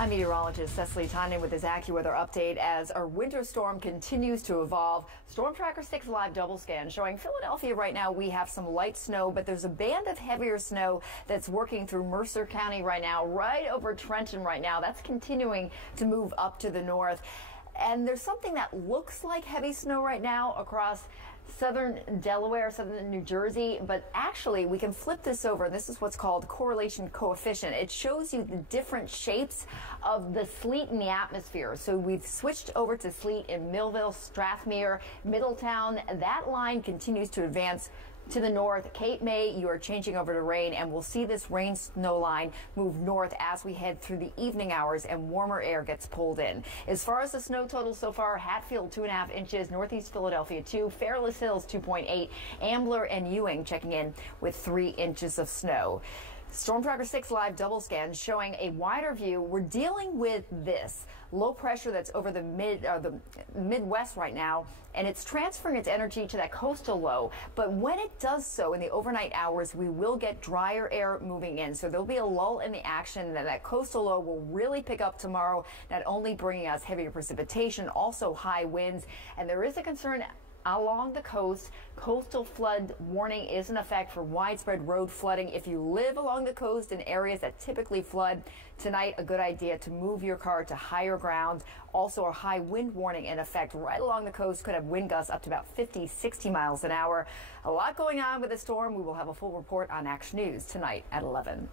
I'm meteorologist Cecily Tynan with this AccuWeather update as our winter storm continues to evolve. Stormtracker 6 live double scan showing Philadelphia right now. We have some light snow, but there's a band of heavier snow that's working through Mercer County right now, right over Trenton right now. That's continuing to move up to the north. And there's something that looks like heavy snow right now across southern Delaware, southern New Jersey, but actually we can flip this over. This is what's called correlation coefficient. It shows you the different shapes of the sleet in the atmosphere. So we've switched over to sleet in Millville, Strathmere, Middletown. That line continues to advance to the north. Cape May, you are changing over to rain, and we'll see this rain snow line move north as we head through the evening hours and warmer air gets pulled in. As far as the snow total so far, Hatfield 2.5 inches, Northeast Philadelphia 2, Fairless Hills 2.8, Ambler and Ewing checking in with 3 inches of snow. Stormtracker 6 live double scan showing a wider view. We're dealing with this low pressure that's over the Midwest right now, and it's transferring its energy to that coastal low. But when it does so in the overnight hours, we will get drier air moving in. So there'll be a lull in the action, and that coastal low will really pick up tomorrow, not only bringing us heavier precipitation, also high winds. And there is a concern along the coast. Coastal flood warning is in effect for widespread road flooding. If you live along the coast in areas that typically flood, tonight a good idea to move your car to higher ground. Also a high wind warning in effect right along the coast. Could have wind gusts up to about 50-60 miles an hour. A lot going on with the storm. We will have a full report on Action News tonight at 11.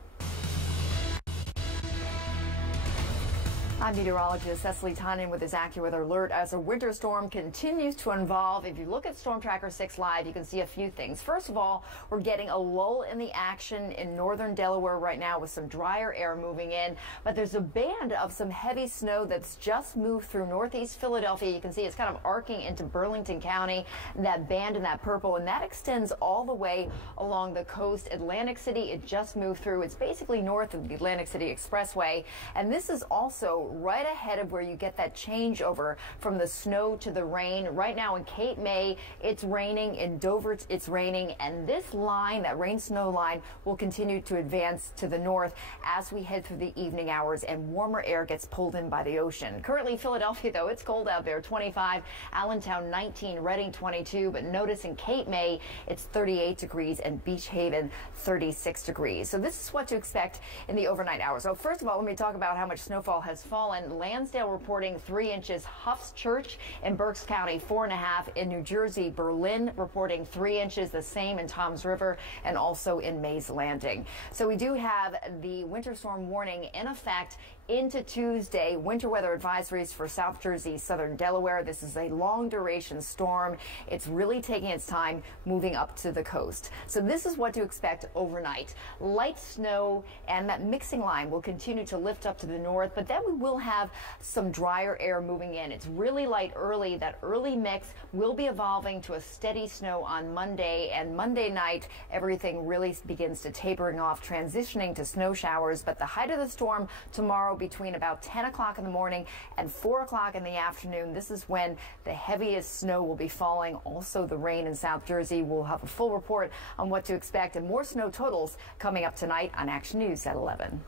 I'm meteorologist Cecily Tynan with this Accuweather Alert as a winter storm continues to evolve. If you look at Stormtracker 6 live, you can see a few things. First of all, we're getting a lull in the action in northern Delaware right now with some drier air moving in, but there's a band of some heavy snow that's just moved through northeast Philadelphia. You can see it's kind of arcing into Burlington County, that band in that purple, and that extends all the way along the coast. Atlantic City, it just moved through. It's basically north of the Atlantic City Expressway, and this is also right ahead of where you get that changeover from the snow to the rain. Right now in Cape May, it's raining. In Dover, it's raining. And this line, that rain-snow line, will continue to advance to the north as we head through the evening hours and warmer air gets pulled in by the ocean. Currently, Philadelphia, though, it's cold out there, 25. Allentown, 19. Reading, 22. But notice in Cape May, it's 38 degrees and Beach Haven, 36 degrees. So this is what to expect in the overnight hours. So first of all, let me talk about how much snowfall has fallen. Lansdale reporting 3 inches. Huff's Church in Berks County 4.5. In New Jersey, Berlin reporting 3 inches, the same in Toms River and also in Mays Landing. So we do have the winter storm warning in effect into Tuesday. Winter weather advisories for South Jersey, southern Delaware. This is a long duration storm. It's really taking its time moving up to the coast. So this is what to expect overnight. Light snow and that mixing line will continue to lift up to the north, but then we will have some drier air moving in. It's really light early. That early mix will be evolving to a steady snow on Monday, and Monday night everything really begins to tapering off, transitioning to snow showers. But the height of the storm tomorrow between about 10 o'clock in the morning and 4 o'clock in the afternoon. This is when the heaviest snow will be falling. Also the rain in South Jersey. We'll have a full report on what to expect and more snow totals coming up tonight on Action News at 11.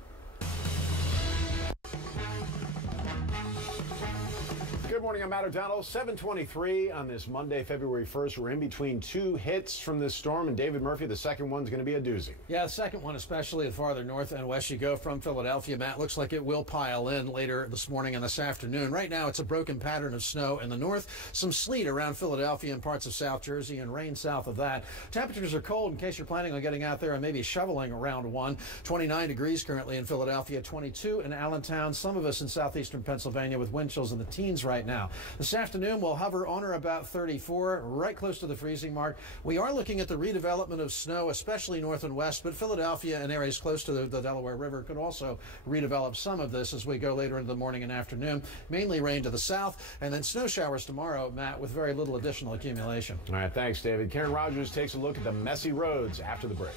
Good morning, I'm Matt O'Donnell. 7:23 on this Monday, February 1st. We're in between 2 hits from this storm, and David Murphy, the second one's going to be a doozy. Yeah, the second one, especially the farther north and west you go from Philadelphia, Matt, looks like it will pile in later this morning and this afternoon. Right now, it's a broken pattern of snow in the north, some sleet around Philadelphia and parts of South Jersey, and rain south of that. Temperatures are cold in case you're planning on getting out there and maybe shoveling around one. 29 degrees currently in Philadelphia, 22 in Allentown. Some of us in southeastern Pennsylvania with wind chills in the teens right now. This afternoon, we'll hover on or about 34, right close to the freezing mark. We are looking at the redevelopment of snow, especially north and west, but Philadelphia and areas close to the Delaware River could also redevelop some of this as we go later into the morning and afternoon. Mainly rain to the south, and then snow showers tomorrow, Matt, with very little additional accumulation. All right, thanks, David. Karen Rogers takes a look at the messy roads after the break.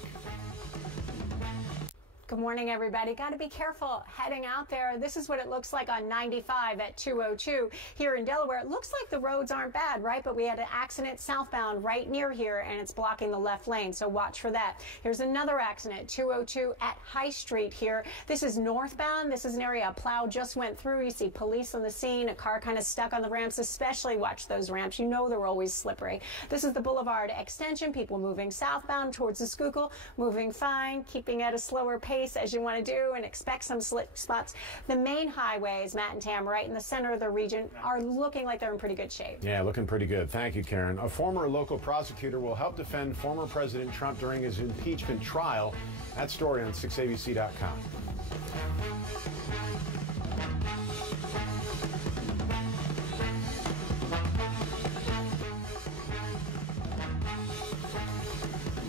Good morning, everybody. Got to be careful heading out there. This is what it looks like on 95 at 202 here in Delaware. It looks like the roads aren't bad, right? But we had an accident southbound right near here, and it's blocking the left lane, so watch for that. Here's another accident, 202 at High Street here. This is northbound. This is an area a plow just went through. You see police on the scene, a car kind of stuck on the ramps, especially watch those ramps. You know they're always slippery. This is the Boulevard extension. People moving southbound towards the Schuylkill, moving fine, keeping at a slower pace as you want to do, and expect some slip spots. The main highways, Matt and Tam, right in the center of the region, are looking like they're in pretty good shape. Yeah, looking pretty good. Thank you, Karen. A former local prosecutor will help defend former President Trump during his impeachment trial. That story on 6abc.com.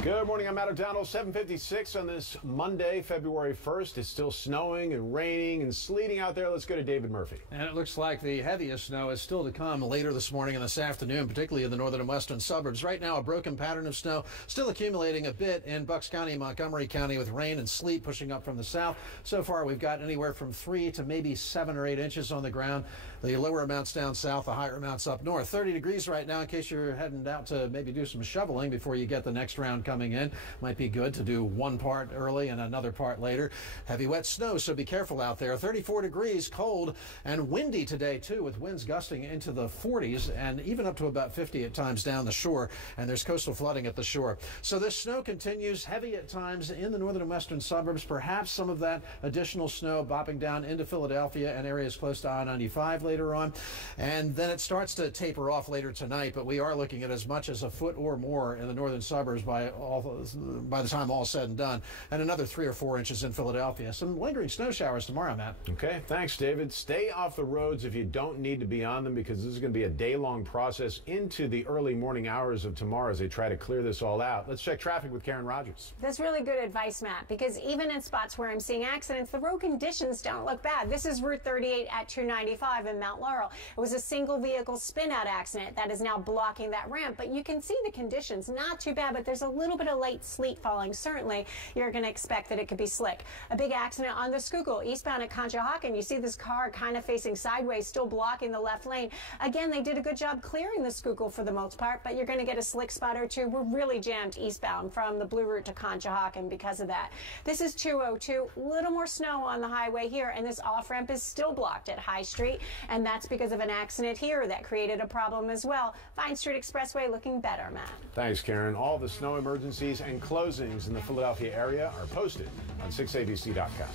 Good morning, I'm Matt O'Donnell. 7:56 on this Monday, February 1st. It's still snowing and raining and sleeting out there. Let's go to David Murphy. And it looks like the heaviest snow is still to come later this morning and this afternoon, particularly in the northern and western suburbs. Right now, a broken pattern of snow still accumulating a bit in Bucks County, Montgomery County, with rain and sleet pushing up from the south. So far, we've got anywhere from 3 to maybe 7 or 8 inches on the ground. The lower amounts down south, the higher amounts up north. 30 degrees right now in case you're heading out to maybe do some shoveling before you get the next round coming in. Might be good to do one part early and another part later. Heavy wet snow, so be careful out there. 34 degrees, cold and windy today too, with winds gusting into the 40s and even up to about 50 at times down the shore, and there's coastal flooding at the shore. So this snow continues, heavy at times in the northern and western suburbs, perhaps some of that additional snow bopping down into Philadelphia and areas close to I-95 later on, and then it starts to taper off later tonight, but we are looking at as much as a foot or more in the northern suburbs by the time all said and done, and another 3 or 4 inches in Philadelphia. Some lingering snow showers tomorrow, Matt. Okay, thanks, David. Stay off the roads if you don't need to be on them, because this is going to be a day-long process into the early morning hours of tomorrow as they try to clear this all out. Let's check traffic with Karen Rogers. That's really good advice, Matt, because even in spots where I'm seeing accidents, the road conditions don't look bad. This is Route 38 at 295 in Mount Laurel. It was a single vehicle spin-out accident that is now blocking that ramp, but you can see the conditions. Not too bad, but there's a little bit of light sleet falling. Certainly, you're going to expect that it could be slick. A big accident on the Schuylkill, eastbound at Conshohocken. You see this car kind of facing sideways, still blocking the left lane. Again, they did a good job clearing the Schuylkill for the most part, but you're going to get a slick spot or two. We're really jammed eastbound from the Blue Route to Conshohocken because of that. This is 202. A little more snow on the highway here, and this off-ramp is still blocked at High Street, and that's because of an accident here that created a problem as well. Vine Street Expressway looking better, Matt. Thanks, Karen. All the snow emergencies and closings in the Philadelphia area are posted on 6abc.com.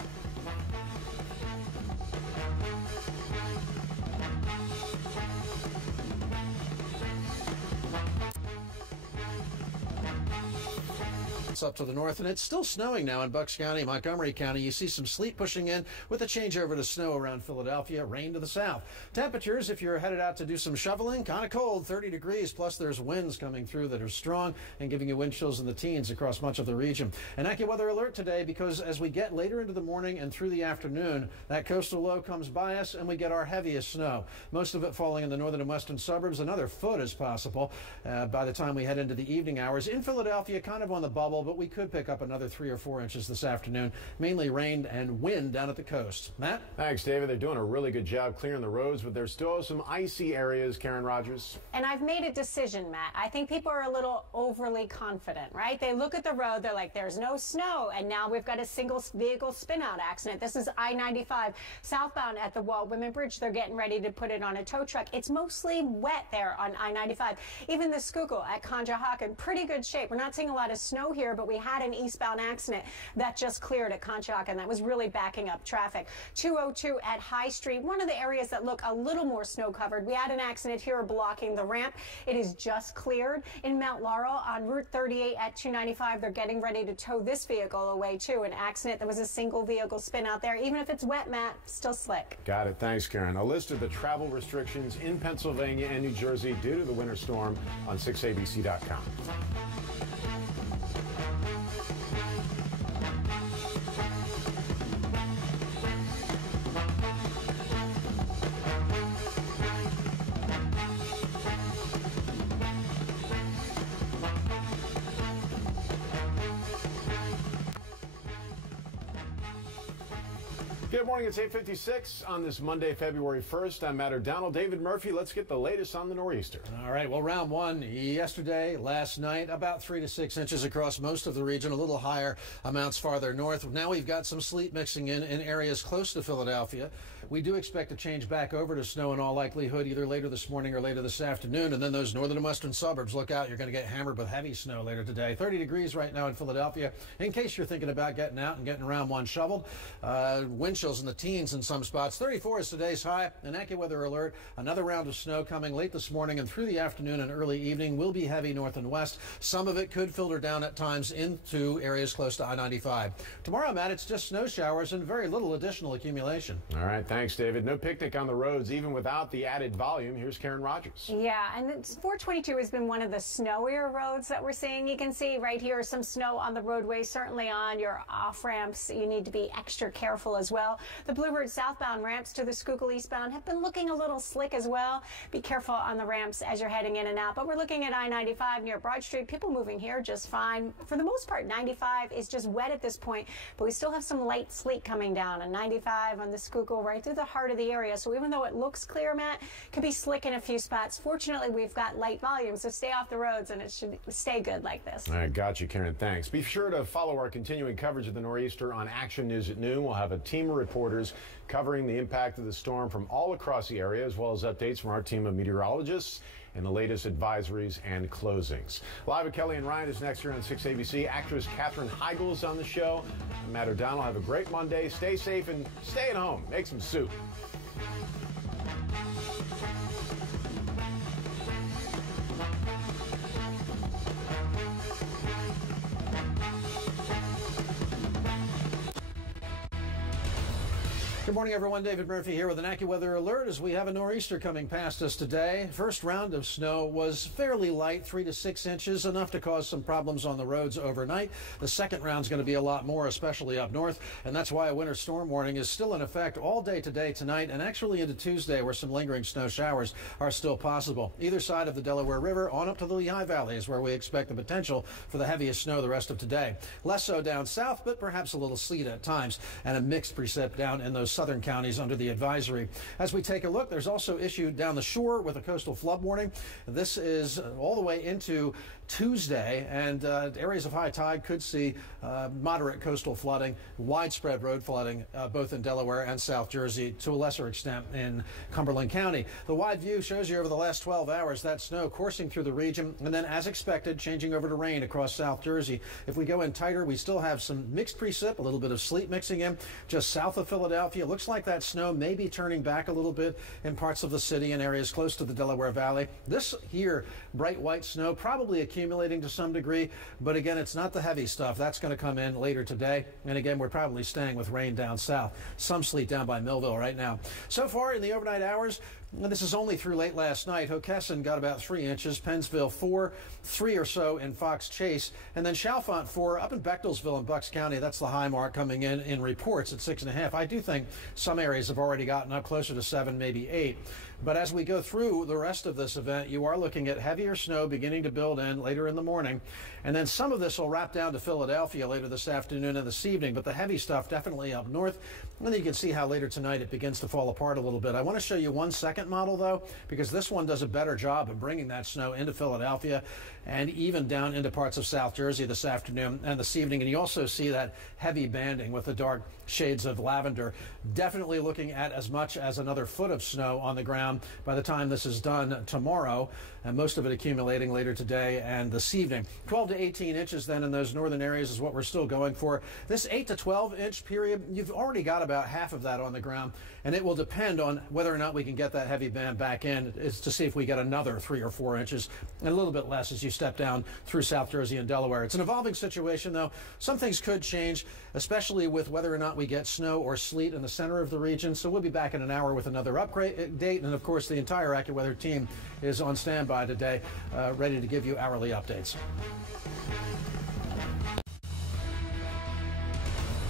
Up to the north, and it's still snowing now in Bucks County, Montgomery County. You see some sleet pushing in with a changeover to snow around Philadelphia, rain to the south. Temperatures, if you're headed out to do some shoveling, kind of cold, 30 degrees, plus there's winds coming through that are strong and giving you wind chills in the teens across much of the region. An Accuweather Alert today because as we get later into the morning and through the afternoon, that coastal low comes by us and we get our heaviest snow. Most of it falling in the northern and western suburbs. Another foot is possible by the time we head into the evening hours. In Philadelphia, kind of on the bubble, but we could pick up another 3 or 4 inches this afternoon. Mainly rain and wind down at the coast. Matt? Thanks, David. They're doing a really good job clearing the roads, but there's still some icy areas. Karen Rogers. And I've made a decision, Matt. I think people are a little overly confident, right? They look at the road, they're like, there's no snow, and now we've got a single vehicle spin-out accident. This is I-95 southbound at the Walt Whitman Bridge. They're getting ready to put it on a tow truck. It's mostly wet there on I-95. Even the Schuylkill at Conshohocken, pretty good shape. We're not seeing a lot of snow here, but we had an eastbound accident that just cleared at Conshohocken. That was really backing up traffic. 202 at High Street, one of the areas that look a little more snow covered. We had an accident here blocking the ramp. It is just cleared. In Mount Laurel on Route 38 at 295, they're getting ready to tow this vehicle away too. An accident that was a single vehicle spin out there. Even if it's wet, Matt, still slick. Got it. Thanks, Karen. A list of the travel restrictions in Pennsylvania and New Jersey due to the winter storm on 6abc.com. Good morning. It's 8:56 on this Monday, February 1st. I'm Matt O'Donnell. David Murphy, let's get the latest on the nor'easter. All right. Well, round one yesterday, last night, about 3 to 6 inches across most of the region, a little higher amounts farther north. Now we've got some sleet mixing in areas close to Philadelphia. We do expect to change back over to snow in all likelihood either later this morning or later this afternoon. And then those northern and western suburbs, look out. You're going to get hammered with heavy snow later today. 30 degrees right now in Philadelphia. In case you're thinking about getting out and getting round one shoveled, wind chills in the teens in some spots. 34 is today's high. An Accuweather Alert. Another round of snow coming late this morning and through the afternoon and early evening will be heavy north and west. Some of it could filter down at times into areas close to I-95. Tomorrow, Matt, it's just snow showers and very little additional accumulation. All right. Thanks, David. No picnic on the roads, even without the added volume. Here's Karen Rogers. Yeah, and 422 has been one of the snowier roads that we're seeing. You can see right here some snow on the roadway, certainly on your off-ramps. You need to be extra careful as well. The Bluebird southbound ramps to the Schuylkill eastbound have been looking a little slick as well. Be careful on the ramps as you're heading in and out. But we're looking at I-95 near Broad Street. People moving here just fine. For the most part, 95 is just wet at this point, but we still have some light sleet coming down on 95 on the Schuylkill right through the heart of the area. So even though it looks clear, Matt, it could be slick in a few spots. Fortunately, we've got light volume, so stay off the roads and it should stay good like this. All right, got you, Karen. Thanks. Be sure to follow our continuing coverage of the nor'easter on Action News at noon. We'll have a team of reporters covering the impact of the storm from all across the area, as well as updates from our team of meteorologists and the latest advisories and closings. Live with Kelly and Ryan is next here on 6 ABC. Actress Katherine Heigl is on the show. I'm Matt O'Donnell. Have a great Monday. Stay safe and stay at home. Make some soup. Good morning, everyone. David Murphy here with an Accuweather Alert as we have a nor'easter coming past us today. First round of snow was fairly light, 3 to 6 inches, enough to cause some problems on the roads overnight. The second round's going to be a lot more, especially up north, and that's why a winter storm warning is still in effect all day today, tonight, and actually into Tuesday, where some lingering snow showers are still possible. Either side of the Delaware River on up to the Lehigh Valley is where we expect the potential for the heaviest snow the rest of today. Less so down south, but perhaps a little sleet at times, and a mixed precip down in those southern counties under the advisory. As we take a look, there's also issued down the shore with a coastal flood warning. This is all the way into Tuesday, and areas of high tide could see moderate coastal flooding, widespread road flooding, both in Delaware and South Jersey, to a lesser extent in Cumberland County. The wide view shows you over the last 12 hours that snow coursing through the region, and then, as expected, changing over to rain across South Jersey. If we go in tighter, we still have some mixed precip, a little bit of sleet mixing in just south of Philadelphia. Looks like that snow may be turning back a little bit in parts of the city and areas close to the Delaware Valley. This here, bright white snow, probably accumulating to some degree, but again, it's not the heavy stuff. That's going to come in later today. And again, we're probably staying with rain down south. Some sleet down by Millville right now. So far in the overnight hours, and this is only through late last night, Hockessin got about 3 inches, Pennsville 4, 3 or so in Fox Chase, and then Chalfont 4 up in Bechtelsville in Bucks County. That's the high mark coming in reports at 6.5. I do think some areas have already gotten up closer to 7, maybe 8. But as we go through the rest of this event, you are looking at heavier snow beginning to build in later in the morning. And then some of this will wrap down to Philadelphia later this afternoon and this evening. But the heavy stuff definitely up north. And then you can see how later tonight it begins to fall apart a little bit. I want to show you one second model, though, because this one does a better job of bringing that snow into Philadelphia and even down into parts of South Jersey this afternoon and this evening. And you also see that heavy banding with the dark shades of lavender. Definitely looking at as much as another foot of snow on the ground by the time this is done tomorrow, and most of it accumulating later today and this evening. 12 to 18 inches then in those northern areas is what we're still going for. This 8 to 12 inch period, you've already got about half of that on the ground, and it will depend on whether or not we can get that heavy band back in. It's to see if we get another 3 or 4 inches and a little bit less as you step down through South Jersey and Delaware. It's an evolving situation, though. Some things could change, especially with whether or not we get snow or sleet in the center of the region. So we'll be back in an hour with another upgrade date, and of course the entire Accuweather team is on standby today, ready to give you hourly updates.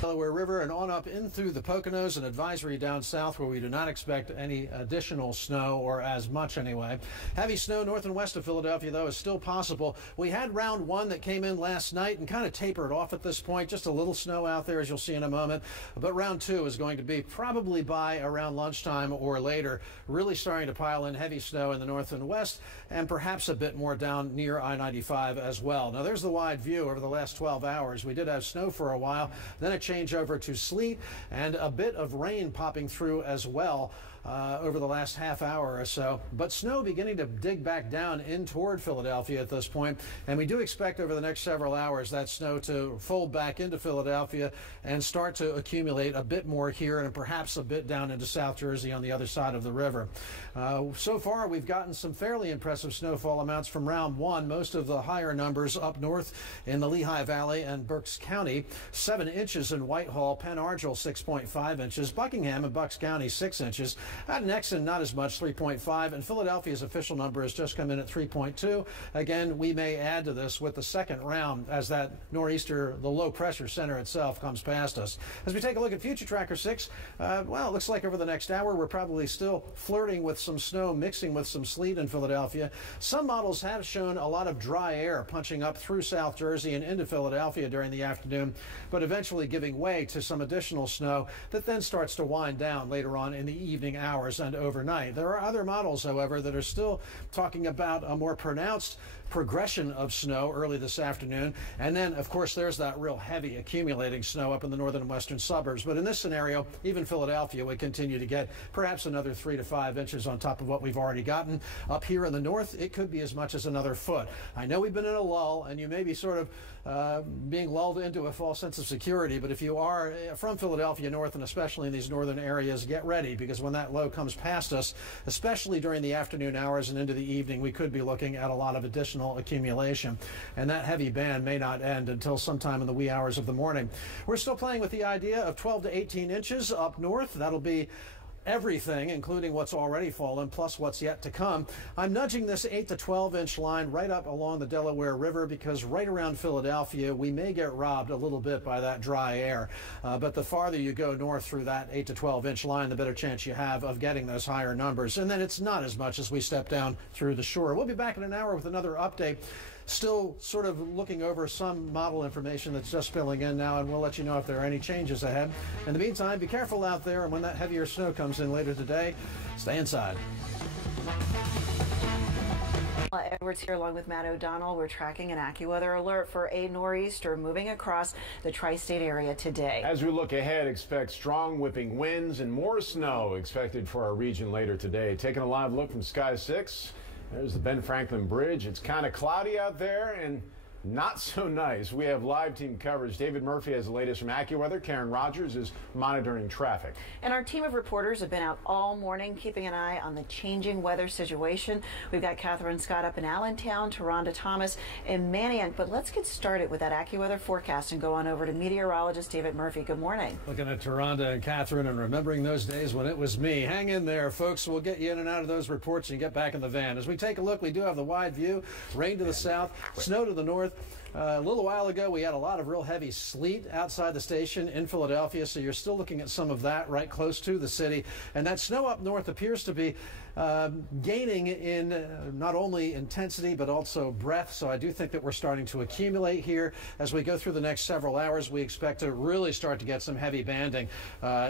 Delaware River and on up in through the Poconos, an advisory down south where we do not expect any additional snow, or as much anyway. Heavy snow north and west of Philadelphia, though, is still possible. We had round one that came in last night and kind of tapered off at this point. Just a little snow out there, as you'll see in a moment. But round two is going to be probably by around lunchtime or later, really starting to pile in heavy snow in the north and west, and perhaps a bit more down near I-95 as well. Now, there's the wide view over the last 12 hours. We did have snow for a while, then a change over to sleet and a bit of rain popping through as well over the last half hour or so. But snow beginning to dig back down in toward Philadelphia at this point, and we do expect over the next several hours that snow to fold back into Philadelphia and start to accumulate a bit more here and perhaps a bit down into South Jersey on the other side of the river. So far, we've gotten some fairly impressive snowfall amounts from round one. Most of the higher numbers up north in the Lehigh Valley and Berks County, 7 inches in Whitehall, Penn Argyl 6.5 inches, Buckingham and Bucks County 6 inches. At Nexon, not as much, 3.5, and Philadelphia's official number has just come in at 3.2. Again, we may add to this with the second round as that nor'easter, the low pressure center itself, comes past us. As we take a look at Future Tracker 6, well, it looks like over the next hour we're probably still flirting with some snow mixing with some sleet in Philadelphia. Some models have shown a lot of dry air punching up through South Jersey and into Philadelphia during the afternoon, but eventually giving way to some additional snow that then starts to wind down later on in the evening hours and overnight. There are other models, however, that are still talking about a more pronounced progression of snow early this afternoon. And then, of course, there's that real heavy accumulating snow up in the northern and western suburbs. But in this scenario, even Philadelphia would continue to get perhaps another 3 to 5 inches on top of what we've already gotten. Up here in the north, it could be as much as another foot. I know we've been in a lull, and you may be sort of being lulled into a false sense of security, but if you are from Philadelphia north, and especially in these northern areas, get ready, because when that low comes past us, especially during the afternoon hours and into the evening, we could be looking at a lot of additional accumulation, and that heavy band may not end until sometime in the wee hours of the morning. We're still playing with the idea of 12 to 18 inches up north. That'll be everything, including what's already fallen, plus what's yet to come. I'm nudging this 8 to 12 inch line right up along the Delaware River, because right around Philadelphia, we may get robbed a little bit by that dry air. But the farther you go north through that 8 to 12 inch line, the better chance you have of getting those higher numbers. And then it's not as much as we step down through the shore. We'll be back in an hour with another update. Still sort of looking over some model information that's just filling in now, and we'll let you know if there are any changes ahead. In the meantime, be careful out there, and when that heavier snow comes in later today, stay inside. Edwards here along with Matt O'Donnell. We're tracking an Accuweather Alert for a nor'easter moving across the tri-state area today. As we look ahead, expect strong whipping winds and more snow expected for our region later today. Taking a live look from Sky 6. There's the Ben Franklin Bridge. It's kind of cloudy out there and not so nice. We have live team coverage. David Murphy has the latest from Accuweather. Karen Rogers is monitoring traffic. And our team of reporters have been out all morning keeping an eye on the changing weather situation. We've got Catherine Scott up in Allentown, Taronda Thomas in Manayunk. But let's get started with that Accuweather forecast and go on over to meteorologist David Murphy. Good morning. Looking at Taronda and Catherine and remembering those days when it was me. Hang in there, folks. We'll get you in and out of those reports and get back in the van. As we take a look, we do have the wide view. Rain to the south, snow to the north. A little while ago, we had a lot of real heavy sleet outside the station in Philadelphia, so you're still looking at some of that right close to the city. And that snow up north appears to be gaining in not only intensity but also breadth. So I do think that we're starting to accumulate here. As we go through the next several hours, we expect to really start to get some heavy banding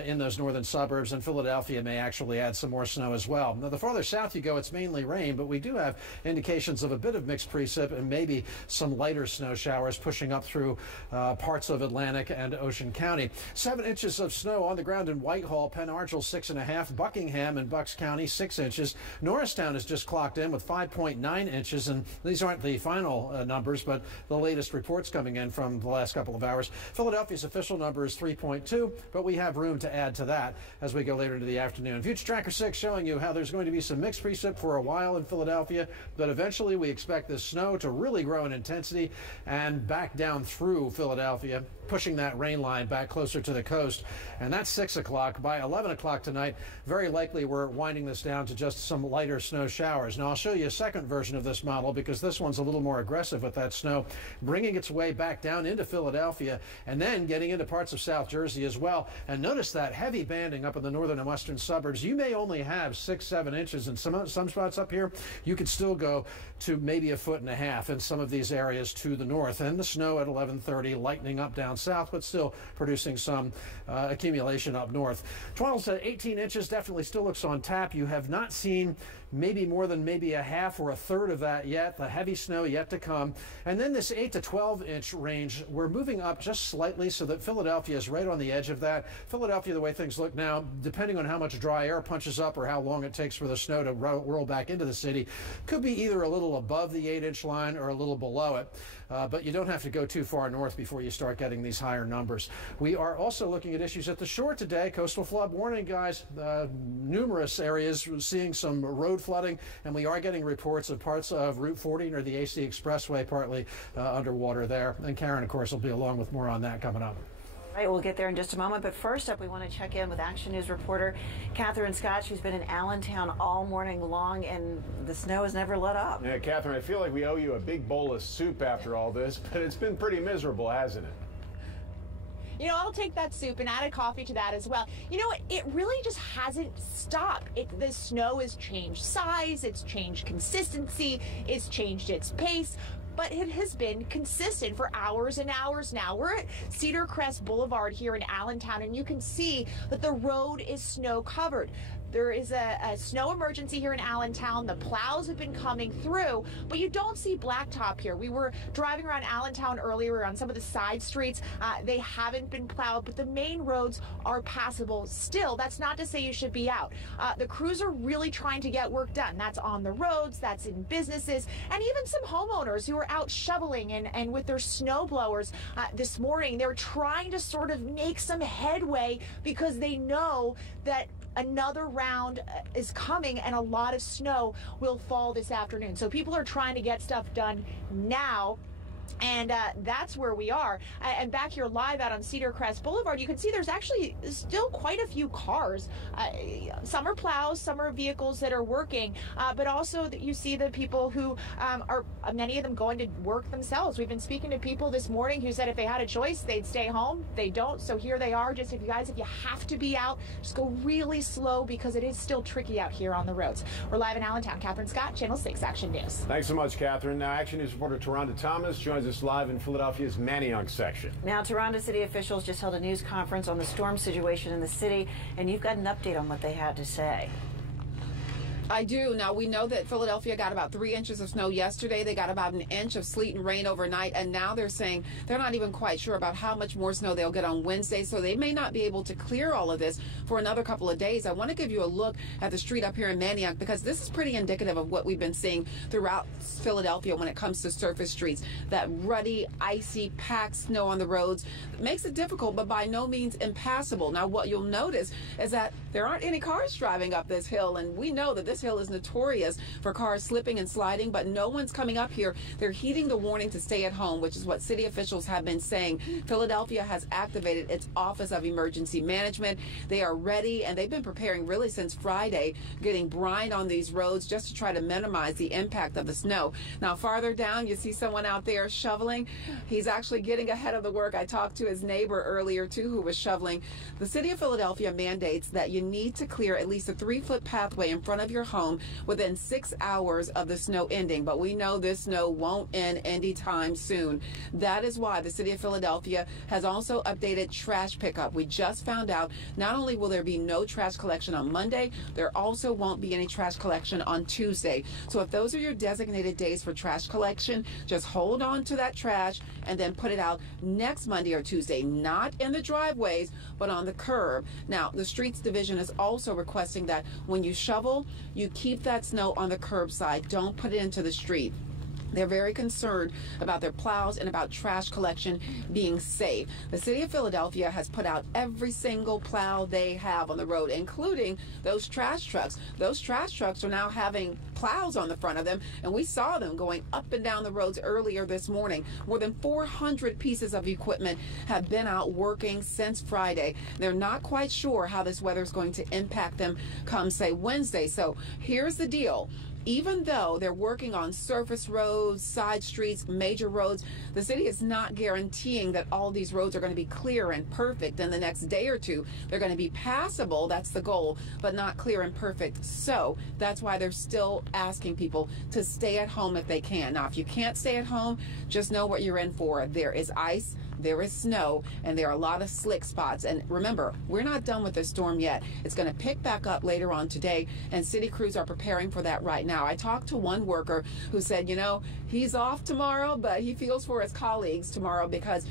in those northern suburbs, and Philadelphia may actually add some more snow as well. Now, the farther south you go, it's mainly rain, but we do have indications of a bit of mixed precip and maybe some lighter snow showers pushing up through parts of Atlantic and Ocean County. 7 inches of snow on the ground in Whitehall, Penn Argyl 6.5, Buckingham and Bucks County 6 inches. Norristown has just clocked in with 5.9 inches, and these aren't the final numbers, but the latest reports coming in from the last couple of hours. Philadelphia's official number is 3.2, but we have room to add to that as we go later into the afternoon. Future Tracker 6 showing you how there's going to be some mixed precip for a while in Philadelphia, but eventually we expect this snow to really grow in intensity and back down through Philadelphia, pushing that rain line back closer to the coast. And that's 6 o'clock. By 11 o'clock tonight, very likely we're winding this down to just some lighter snow showers. Now, I'll show you a second version of this model because this one's a little more aggressive with that snow, bringing its way back down into Philadelphia and then getting into parts of South Jersey as well. And notice that heavy banding up in the northern and western suburbs. You may only have 6-7 inches in some spots up here. You could still go to maybe 1.5 feet in some of these areas to the north. And the snow at 11:30 lightening up down south, but still producing some accumulation up north. 12 to 18 inches definitely still looks on tap. You have not seen maybe more than maybe 1/2 or 1/3 of that yet. The heavy snow yet to come. And then this 8 to 12 inch range, we're moving up just slightly so that Philadelphia is right on the edge of that. Philadelphia, the way things look now, depending on how much dry air punches up or how long it takes for the snow to roll back into the city, could be either a little above the 8-inch line or a little below it. But you don't have to go too far north before you start getting these higher numbers. We are also looking at issues at the shore today. Coastal flood warning, guys. Numerous areas seeing some road flooding, and we are getting reports of parts of Route 40 near the AC Expressway partly underwater there. And Karen, of course, will be along with more on that coming up. All right, we'll get there in just a moment, but first up, we want to check in with Action News reporter Catherine Scott. She's been in Allentown all morning long, and the snow has never let up. Yeah, Catherine, I feel like we owe you a big bowl of soup after all this, but it's been pretty miserable, hasn't it? You know, I'll take that soup and add a coffee to that as well. You know, it really just hasn't stopped. The snow has changed size, it's changed consistency, it's changed its pace, but it has been consistent for hours and hours now. We're at Cedar Crest Boulevard here in Allentown, and you can see that the road is snow covered. There is a snow emergency here in Allentown. The plows have been coming through, but you don't see blacktop here. We were driving around Allentown earlier on some of the side streets. They haven't been plowed, but the main roads are passable still. That's not to say you should be out. The crews are really trying to get work done. That's on the roads, that's in businesses, and even some homeowners who are out shoveling and with their snow blowers this morning. They're trying to sort of make some headway because they know that another round is coming and a lot of snow will fall this afternoon. So people are trying to get stuff done now. And that's where we are. And back here live out on Cedar Crest Boulevard, you can see there's actually still quite a few cars. Some are plows, some are vehicles that are working, but also you see the people who are, many of them going to work themselves. We've been speaking to people this morning who said if they had a choice, they'd stay home. They don't, so here they are. Just if you have to be out, just go really slow because it is still tricky out here on the roads. We're live in Allentown. Catherine Scott, Channel 6 Action News. Thanks so much, Catherine. Now, Action News reporter Taronda Thomas joins us live in Philadelphia's Manayunk section. Now, Toronto city officials just held a news conference on the storm situation in the city, and you've got an update on what they had to say. I do. Now, we know that Philadelphia got about 3 inches of snow yesterday. They got about 1 inch of sleet and rain overnight, and now they're saying they're not even quite sure about how much more snow they'll get on Wednesday, so they may not be able to clear all of this for another couple of days. I want to give you a look at the street up here in Manayunk because this is pretty indicative of what we've been seeing throughout Philadelphia when it comes to surface streets. That ruddy, icy, packed snow on the roads makes it difficult, but by no means impassable. Now, what you'll notice is that there aren't any cars driving up this hill, and we know that this hill is notorious for cars slipping and sliding, but no one's coming up here. They're heeding the warning to stay at home, which is what city officials have been saying. Philadelphia has activated its Office of Emergency Management. They are ready, and they've been preparing really since Friday, getting brine on these roads just to try to minimize the impact of the snow. Now, farther down, you see someone out there shoveling. He's actually getting ahead of the work. I talked to his neighbor earlier, too, who was shoveling. The city of Philadelphia mandates that you need to clear at least a 3-foot pathway in front of your home within 6 hours of the snow ending, but we know this snow won't end anytime soon. That is why the city of Philadelphia has also updated trash pickup. We just found out not only will there be no trash collection on Monday, there also won't be any trash collection on Tuesday. So if those are your designated days for trash collection, just hold on to that trash and then put it out next Monday or Tuesday, not in the driveways, but on the curb. Now, the Streets Division is also requesting that when you shovel, you keep that snow on the curbside. Don't put it into the street. They're very concerned about their plows and about trash collection being safe. The city of Philadelphia has put out every single plow they have on the road, including those trash trucks. Those trash trucks are now having plows on the front of them, and we saw them going up and down the roads earlier this morning. More than 400 pieces of equipment have been out working since Friday. They're not quite sure how this weather is going to impact them come, say, Wednesday. So here's the deal. Even though they're working on surface roads, side streets, major roads, the city is not guaranteeing that all these roads are going to be clear and perfect in the next day or two. They're going to be passable, that's the goal, but not clear and perfect. So that's why they're still asking people to stay at home if they can. Now, if you can't stay at home, just know what you're in for. There is ice, there is snow, and there are a lot of slick spots. And remember, we're not done with this storm yet. It's going to pick back up later on today, and city crews are preparing for that right now. I talked to one worker who said, you know, he's off tomorrow, but he feels for his colleagues tomorrow because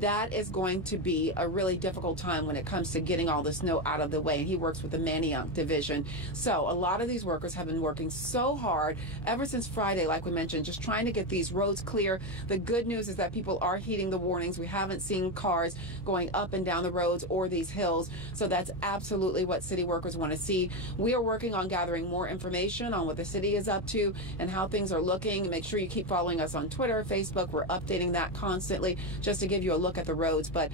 that is going to be a really difficult time when it comes to getting all the snow out of the way. And he works with the Manayunk division. So a lot of these workers have been working so hard ever since Friday, like we mentioned, just trying to get these roads clear. The good news is that people are heeding the warnings. We haven't seen cars going up and down the roads or these hills. So that's absolutely what city workers want to see. We are working on gathering more information on what the city is up to and how things are looking. Make sure you keep following us on Twitter, Facebook. We're updating that constantly just to give you a look at the roads. But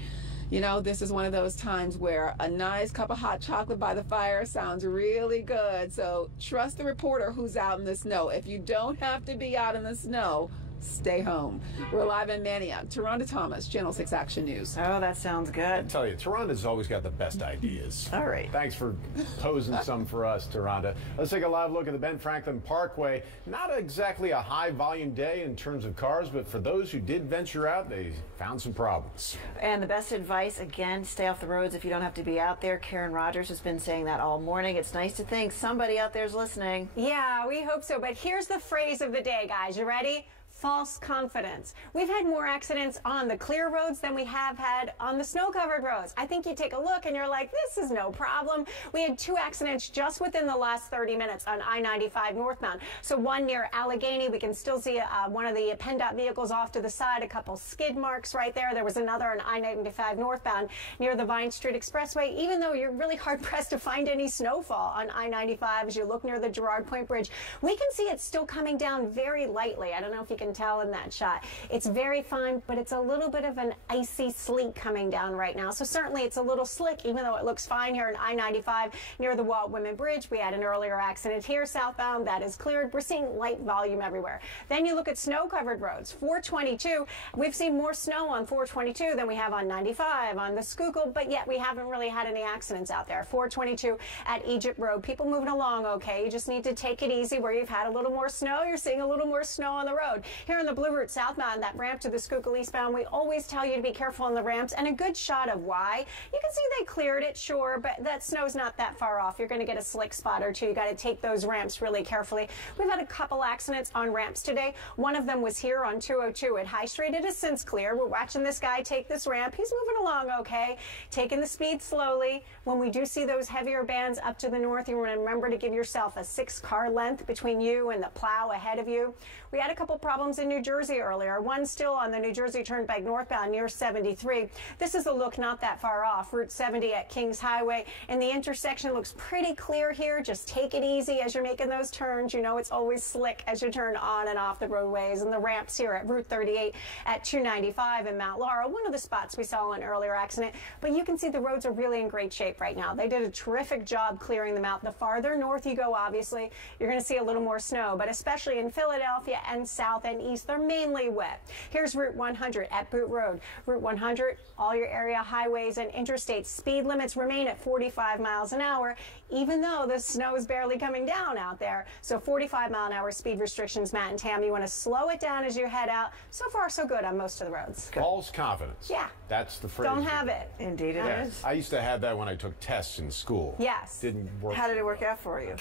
you know, this is one of those times where a nice cup of hot chocolate by the fire sounds really good. So trust the reporter who's out in the snow. If you don't have to be out in the snow, stay home. We're live in Manayunk. Taronda Thomas, Channel 6 Action News. Oh, that sounds good. I tell you, Taronda's always got the best ideas. All right. Thanks for posing some for us, Taronda. Let's take a live look at the Ben Franklin Parkway. Not exactly a high volume day in terms of cars, but for those who did venture out, they found some problems. And the best advice, again, stay off the roads if you don't have to be out there. Karen Rogers has been saying that all morning. It's nice to think somebody out there is listening. Yeah, we hope so. But here's the phrase of the day, guys. You ready? False confidence. We've had more accidents on the clear roads than we have had on the snow-covered roads. I think you take a look and you're like, this is no problem. We had 2 accidents just within the last 30 minutes on I-95 northbound. So one near Allegheny, we can still see one of the PennDOT vehicles off to the side, a couple skid marks right there. There was another on I-95 northbound near the Vine Street Expressway, even though you're really hard-pressed to find any snowfall on I-95 as you look near the Girard Point Bridge. We can see it's still coming down very lightly. I don't know if you can tell in that shot. It's very fine, but it's a little bit of an icy sleet coming down right now. So certainly it's a little slick, even though it looks fine here in I-95 near the Walt Whitman Bridge. We had an earlier accident here southbound. That is cleared. We're seeing light volume everywhere. Then you look at snow-covered roads. 422, we've seen more snow on 422 than we have on 95, on the Schuylkill, but yet we haven't really had any accidents out there. 422 at Egypt Road. People moving along okay. You just need to take it easy where you've had a little more snow. You're seeing a little more snow on the road. Here on the Blue Route southbound, that ramp to the Schuylkill eastbound, we always tell you to be careful on the ramps, and a good shot of why. You can see they cleared it, sure, but that snow's not that far off. You're going to get a slick spot or two. You got to take those ramps really carefully. We've had a couple accidents on ramps today. One of them was here on 202 at High Street. It is since clear. We're watching this guy take this ramp. He's moving along okay, taking the speed slowly. When we do see those heavier bands up to the north, you want to remember to give yourself a 6-car length between you and the plow ahead of you. We had a couple problems in New Jersey earlier. One still on the New Jersey Turnpike northbound near 73. This is a look not that far off, Route 70 at Kings Highway. And the intersection looks pretty clear here. Just take it easy as you're making those turns. You know it's always slick as you turn on and off the roadways. And the ramps here at Route 38 at 295 in Mount Laurel, one of the spots we saw in an earlier accident. But you can see the roads are really in great shape right now. They did a terrific job clearing them out. The farther north you go, obviously, you're going to see a little more snow. But especially in Philadelphia and south and east, they're mainly wet. Here's Route 100 at Boot Road. Route 100, all your area highways and interstates, speed limits remain at 45 miles an hour, even though the snow is barely coming down out there. So 45-mile-an-hour speed restrictions, Matt and Tam. You want to slow it down as you head out. So far, so good on most of the roads. False confidence. Yeah. That's the phrase. Don't have it. Indeed it is. I used to have that when I took tests in school. Yes. Didn't work. How did it work out for you?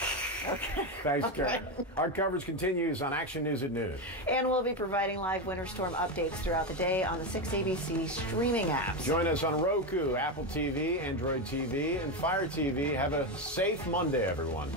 Okay. Thanks, Karen. Our coverage continues on Action News at noon. And we'll be providing live winter storm updates throughout the day on the 6 ABC streaming apps. Join us on Roku, Apple TV, Android TV, and Fire TV. Have a safe Monday, everyone.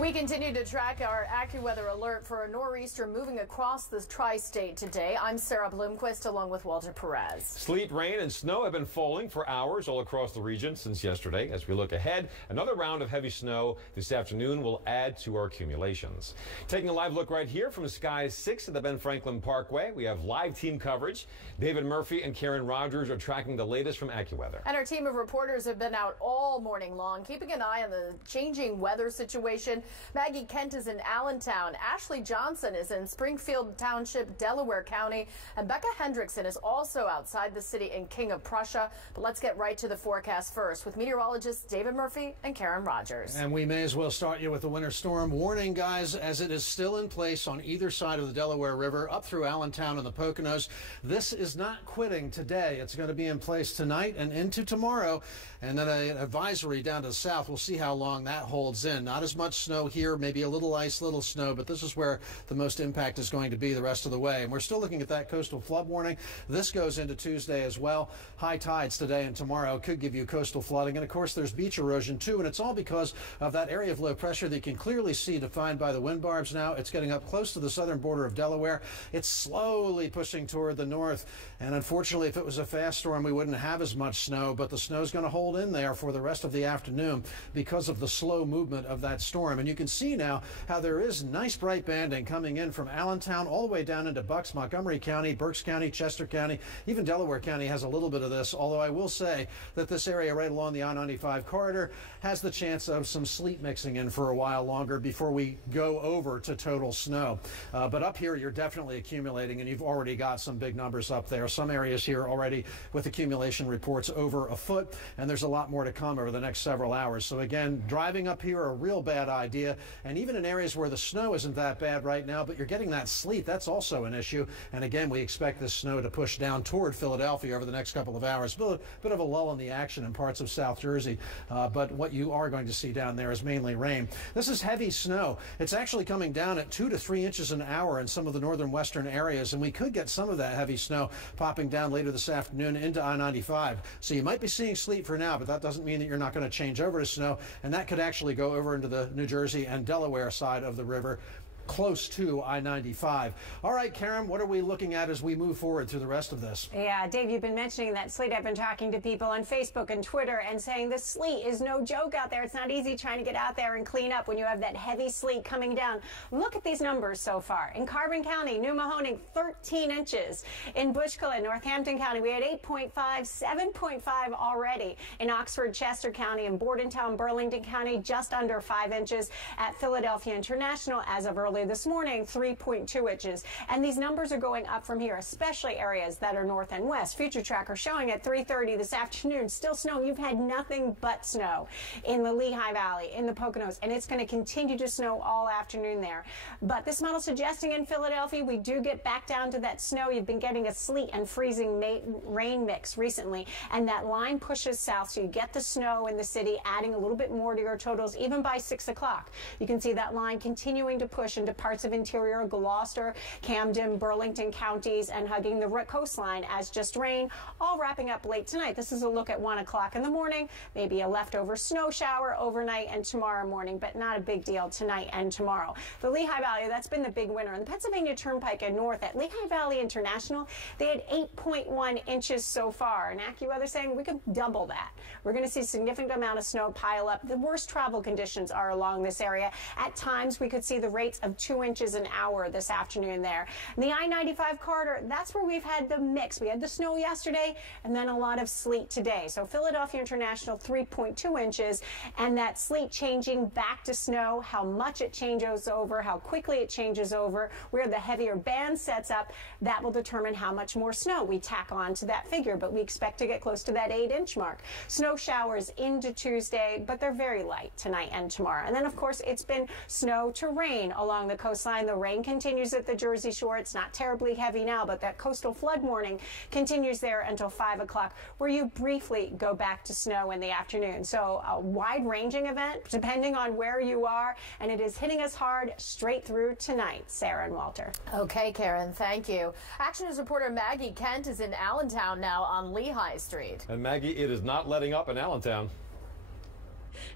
We continue to track our Accuweather Alert for a nor'easter moving across the tri-state today. I'm Sarah Bloomquist along with Walter Perez. Sleet, rain, and snow have been falling for hours all across the region since yesterday. As we look ahead, another round of heavy snow this afternoon will add to our accumulations. Taking a live look right here from Skies 6 at the Ben Franklin Parkway, we have live team coverage. David Murphy and Karen Rogers are tracking the latest from Accuweather. And our team of reporters have been out all morning long, keeping an eye on the changing weather situation. Maggie Kent is in Allentown. Ashley Johnson is in Springfield Township, Delaware County. And Becca Hendrickson is also outside the city in King of Prussia. But let's get right to the forecast first with meteorologists David Murphy and Karen Rogers. And we may as well start you with the winter storm warning, guys, as it is still in place on either side of the Delaware River up through Allentown and the Poconos. This is not quitting today. It's going to be in place tonight and into tomorrow. And then an advisory down to the south. We'll see how long that holds in. Not as much snow here, maybe a little ice, little snow, but this is where the most impact is going to be the rest of the way. And we're still looking at that coastal flood warning. This goes into Tuesday as well. High tides today and tomorrow could give you coastal flooding. And of course, there's beach erosion too. And it's all because of that area of low pressure that you can clearly see defined by the wind barbs now. It's getting up close to the southern border of Delaware. It's slowly pushing toward the north. And unfortunately, if it was a fast storm, we wouldn't have as much snow, but the snow is going to hold in there for the rest of the afternoon because of the slow movement of that storm. And you can see now how there is nice bright banding coming in from Allentown all the way down into Bucks, Montgomery County, Berks County, Chester County, even Delaware County has a little bit of this, although I will say that this area right along the I-95 corridor has the chance of some sleet mixing in for a while longer before we go over to total snow. But up here, you're definitely accumulating, and you've already got some big numbers up there. Some areas here already with accumulation reports over a foot, and there's a lot more to come over the next several hours. So again, driving up here, a real bad idea. And even in areas where the snow isn't that bad right now, but you're getting that sleet, that's also an issue. And again, we expect this snow to push down toward Philadelphia over the next couple of hours. A bit of a lull in the action in parts of South Jersey, but what you are going to see down there is mainly rain. This is heavy snow. It's actually coming down at 2 to 3 inches an hour in some of the northern western areas, and we could get some of that heavy snow popping down later this afternoon into I-95. So you might be seeing sleet for now, but that doesn't mean that you're not going to change over to snow, and that could actually go over into the New Jersey and Delaware side of the river, close to I-95. All right, Karen, what are we looking at as we move forward through the rest of this? Yeah, Dave, you've been mentioning that sleet. I've been talking to people on Facebook and Twitter and saying the sleet is no joke out there. It's not easy trying to get out there and clean up when you have that heavy sleet coming down. Look at these numbers so far. In Carbon County, New Mahoning, 13 inches. In Bushkilla, Northampton County, we had 8.5, 7.5 already. In Oxford, Chester County, and Bordentown, Burlington County, just under 5 inches. At Philadelphia International, as of early this morning, 3.2 inches. And these numbers are going up from here, especially areas that are north and west. Future Tracker showing at 3:30 this afternoon, still snow. You've had nothing but snow in the Lehigh Valley, in the Poconos, and it's going to continue to snow all afternoon there. But this model suggesting in Philadelphia, we do get back down to that snow. You've been getting a sleet and freezing rain mix recently, and that line pushes south, so you get the snow in the city, adding a little bit more to your totals, even by 6 o'clock. You can see that line continuing to push into parts of interior Gloucester, Camden, Burlington counties, and hugging the coastline as just rain, all wrapping up late tonight. This is a look at 1 o'clock in the morning, maybe a leftover snow shower overnight and tomorrow morning, but not a big deal tonight and tomorrow. The Lehigh Valley, that's been the big winner. And the Pennsylvania Turnpike and north at Lehigh Valley International, they had 8.1 inches so far. And AccuWeather saying we could double that. We're going to see a significant amount of snow pile up. The worst travel conditions are along this area. At times, we could see the rates of 2 inches an hour this afternoon there. And the I-95 corridor, that's where we've had the mix. We had the snow yesterday and then a lot of sleet today. So Philadelphia International, 3.2 inches, and that sleet changing back to snow, how much it changes over, how quickly it changes over, where the heavier band sets up, that will determine how much more snow we tack on to that figure, but we expect to get close to that 8-inch mark. Snow showers into Tuesday, but they're very light tonight and tomorrow. And then, of course, it's been snow to rain along the coastline. The rain continues at the Jersey Shore. It's not terribly heavy now, but that coastal flood warning continues there until 5 o'clock, where you briefly go back to snow in the afternoon. So a wide-ranging event, depending on where you are, and it is hitting us hard straight through tonight. Sarah and Walter. Okay, Karen, thank you. Action News reporter Maggie Kent is in Allentown now on Lehigh Street. And Maggie, it is not letting up in Allentown.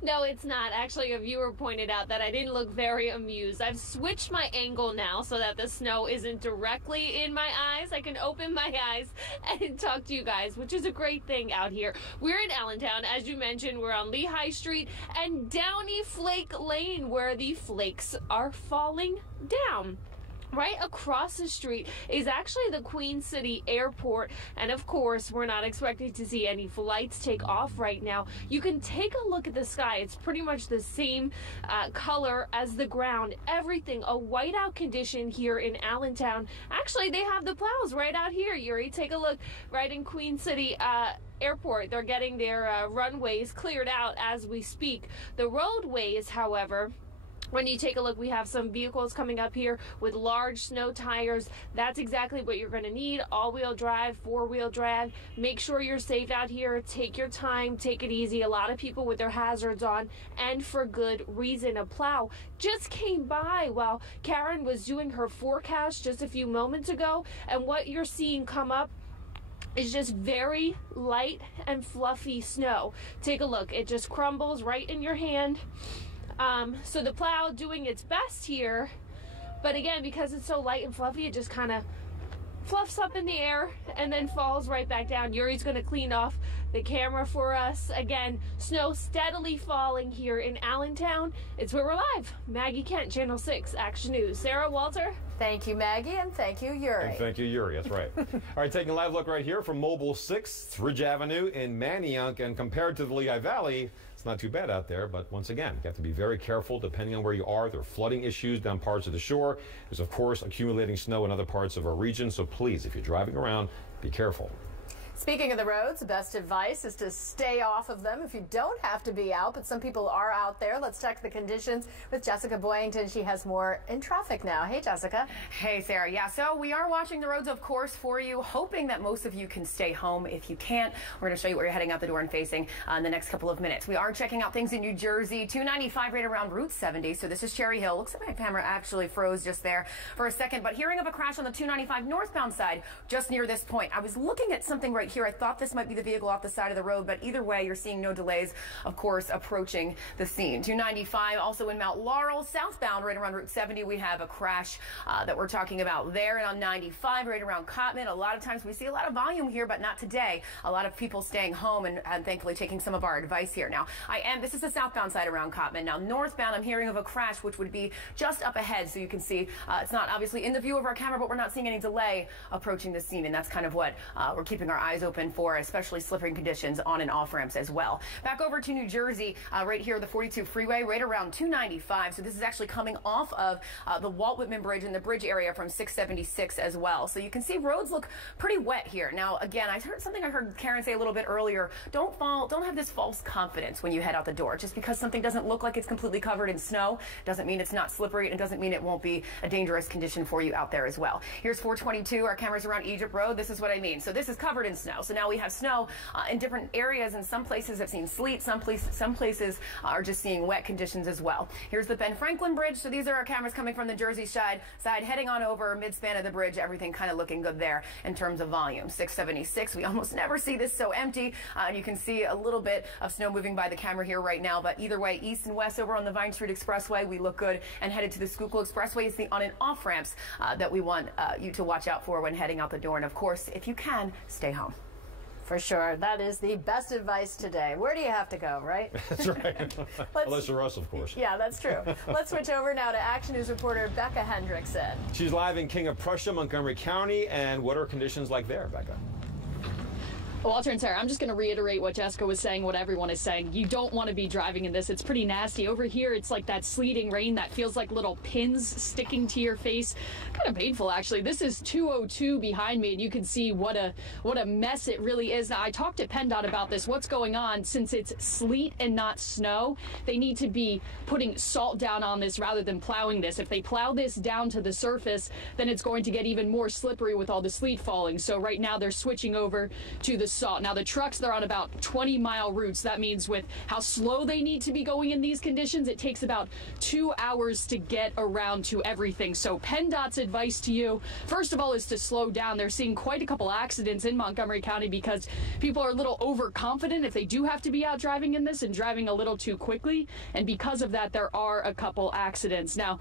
No, it's not. Actually, a viewer pointed out that I didn't look very amused. I've switched my angle now so that the snow isn't directly in my eyes. I can open my eyes and talk to you guys, which is a great thing out here. We're in Allentown. As you mentioned, we're on Lehigh Street and Downey Flake Lane, where the flakes are falling down. Right across the street is actually the Queen City Airport, and of course we're not expecting to see any flights take off right now. You can take a look at the sky. It's pretty much the same color as the ground. Everything a whiteout condition here in Allentown. Actually, they have the plows right out here, Yuri. Take a look right in Queen City Airport. They're getting their runways cleared out as we speak. The roadways, however, when you take a look, we have some vehicles coming up here with large snow tires. That's exactly what you're going to need. All-wheel drive, four-wheel drag. Make sure you're safe out here. Take your time. Take it easy. A lot of people with their hazards on, and for good reason. A plow just came by while Karen was doing her forecast just a few moments ago, and what you're seeing come up is just very light and fluffy snow. Take a look. It just crumbles right in your hand. So the plow doing its best here, but again, because it's so light and fluffy, it just kind of fluffs up in the air and then falls right back down. Yuri's going to clean off the camera for us. Again, snow steadily falling here in Allentown. It's where we're live. Maggie Kent, Channel 6 Action News. Sarah, Walter. Thank you, Maggie, and thank you, Yuri. And thank you, Yuri. That's right. All right, taking a live look right here from Mobile 6th Ridge Avenue in Manayunk, and compared to the Lehigh Valley, it's not too bad out there, but once again, you have to be very careful depending on where you are. There are flooding issues down parts of the shore. There's, of course, accumulating snow in other parts of our region, so please, if you're driving around, be careful. Speaking of the roads, the best advice is to stay off of them if you don't have to be out, but some people are out there. Let's check the conditions with Jessica Boyington. She has more in traffic now. Hey, Jessica. Hey, Sarah. Yeah, so we are watching the roads, of course, for you, hoping that most of you can stay home. If you can't, we're going to show you where you're heading out the door and facing in the next couple of minutes. We are checking out things in New Jersey, 295 right around Route 70. So this is Cherry Hill. Looks like my camera actually froze just there for a second, but hearing of a crash on the 295 northbound side just near this point. I was looking at something right here. I thought this might be the vehicle off the side of the road, but either way, you're seeing no delays, of course, approaching the scene. 295 also in Mount Laurel, southbound right around Route 70. We have a crash that we're talking about there, and on 95 right around Cottman. A lot of times we see a lot of volume here, but not today. A lot of people staying home and thankfully taking some of our advice here. Now, this is the southbound side around Cottman. Now, northbound, I'm hearing of a crash, which would be just up ahead, so you can see it's not obviously in the view of our camera, but we're not seeing any delay approaching the scene, and that's kind of what we're keeping our eyes open for, especially slippery conditions on and off ramps as well. Back over to New Jersey, right here, the 42 freeway, right around 295. So this is actually coming off of the Walt Whitman Bridge and the bridge area from 676 as well. So you can see roads look pretty wet here. Now, again, I heard Karen say a little bit earlier, don't have this false confidence when you head out the door. Just because something doesn't look like it's completely covered in snow doesn't mean it's not slippery, and it doesn't mean it won't be a dangerous condition for you out there as well. Here's 422, our cameras around Egypt Road. This is what I mean. So this is covered in snow. So now we have snow in different areas, and some places have seen sleet, some places are just seeing wet conditions as well. Here's the Ben Franklin Bridge. So these are our cameras coming from the Jersey side, heading on over mid-span of the bridge. Everything kind of looking good there in terms of volume. 676, we almost never see this so empty. You can see a little bit of snow moving by the camera here right now, but either way, east and west over on the Vine Street Expressway, we look good, and headed to the Schuylkill Expressway. It's the on and off ramps that we want you to watch out for when heading out the door. And of course, if you can, stay home. For sure. That is the best advice today. Where do you have to go, right? That's right. Unless you're us, of course. Yeah, that's true. Let's switch over now to Action News reporter Becca Hendrickson. She's live in King of Prussia, Montgomery County. And what are conditions like there, Becca? Walter and Sarah, I'm just going to reiterate what Jessica was saying, what everyone is saying. You don't want to be driving in this. It's pretty nasty. Over here, it's like that sleeting rain that feels like little pins sticking to your face. Kind of painful, actually. This is 202 behind me, and you can see what a mess it really is. Now, I talked to PennDOT about this. What's going on? Since it's sleet and not snow, they need to be putting salt down on this rather than plowing this. If they plow this down to the surface, then it's going to get even more slippery with all the sleet falling. So right now, they're switching over to the salt. Now the trucks, they're on about 20-mile routes. That means with how slow they need to be going in these conditions, it takes about 2 hours to get around to everything. So PennDOT's advice to you, first of all, is to slow down. They're seeing quite a couple accidents in Montgomery County because people are a little overconfident if they do have to be out driving in this and driving a little too quickly. And because of that, there are a couple accidents. Now,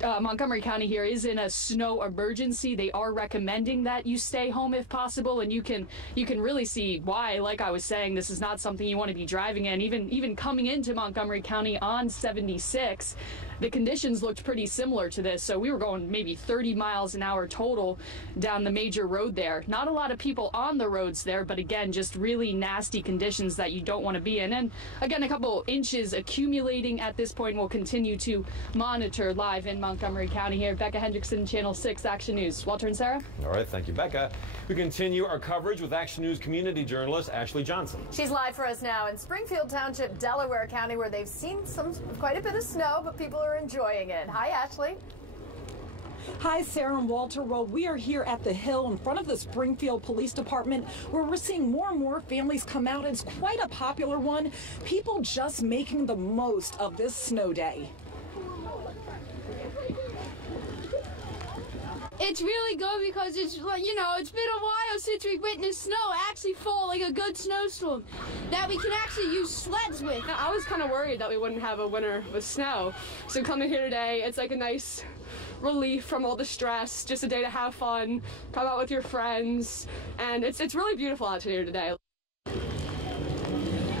Montgomery County here is in a snow emergency. They are recommending that you stay home if possible, and you can really see why. Like I was saying, this is not something you want to be driving in. Even coming into Montgomery County on 76, the conditions looked pretty similar to this. So we were going maybe 30 miles an hour total down the major road there. Not a lot of people on the roads there, but again, just really nasty conditions that you don't want to be in. And again, a couple inches accumulating at this point. We'll continue to monitor live in Montgomery County here. Becca Hendrickson, Channel 6 Action News. Walter and Sarah. All right, thank you, Becca. We continue our coverage with Action News community journalist Ashley Johnson. She's live for us now in Springfield Township, Delaware County, where they've seen quite a bit of snow, but people are enjoying it. Hi, Ashley. Hi, Sarah and Walter. Well, we are here at the Hill in front of the Springfield Police Department, where we're seeing more and more families come out. It's quite a popular one. People just making the most of this snow day. It's really good because it's, you know, it's been a while since we witnessed snow actually fall, like a good snowstorm that we can actually use sleds with. I was kind of worried that we wouldn't have a winter with snow. So coming here today, it's like a nice relief from all the stress, just a day to have fun, come out with your friends, and it's really beautiful out here today.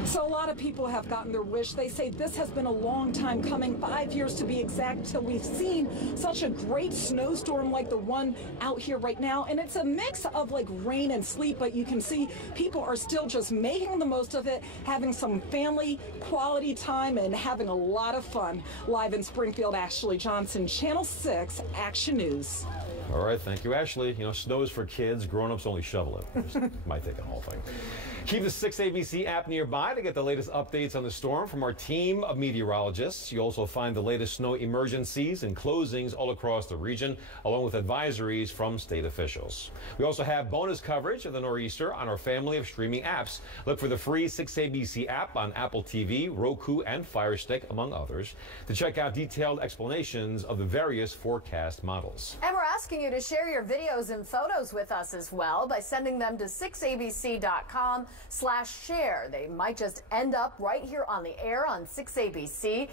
So a lot of people have gotten their wish. They say this has been a long time coming, 5 years to be exact, till we've seen such a great snowstorm like the one out here right now. And it's a mix of like rain and sleet, but you can see people are still just making the most of it, having some family quality time and having a lot of fun. Live in Springfield, Ashley Johnson, Channel 6 Action News. All right, thank you, Ashley. You know, snow is for kids. Grown-ups only shovel it. Just might take a whole thing. Keep the 6ABC app nearby to get the latest updates on the storm from our team of meteorologists. You also find the latest snow emergencies and closings all across the region, along with advisories from state officials. We also have bonus coverage of the nor'easter on our family of streaming apps. Look for the free 6ABC app on Apple TV, Roku, and Fire Stick, among others, to check out detailed explanations of the various forecast models. And we're asking you to share your videos and photos with us as well by sending them to 6abc.com/share. They might just end up right here on the air on 6ABC.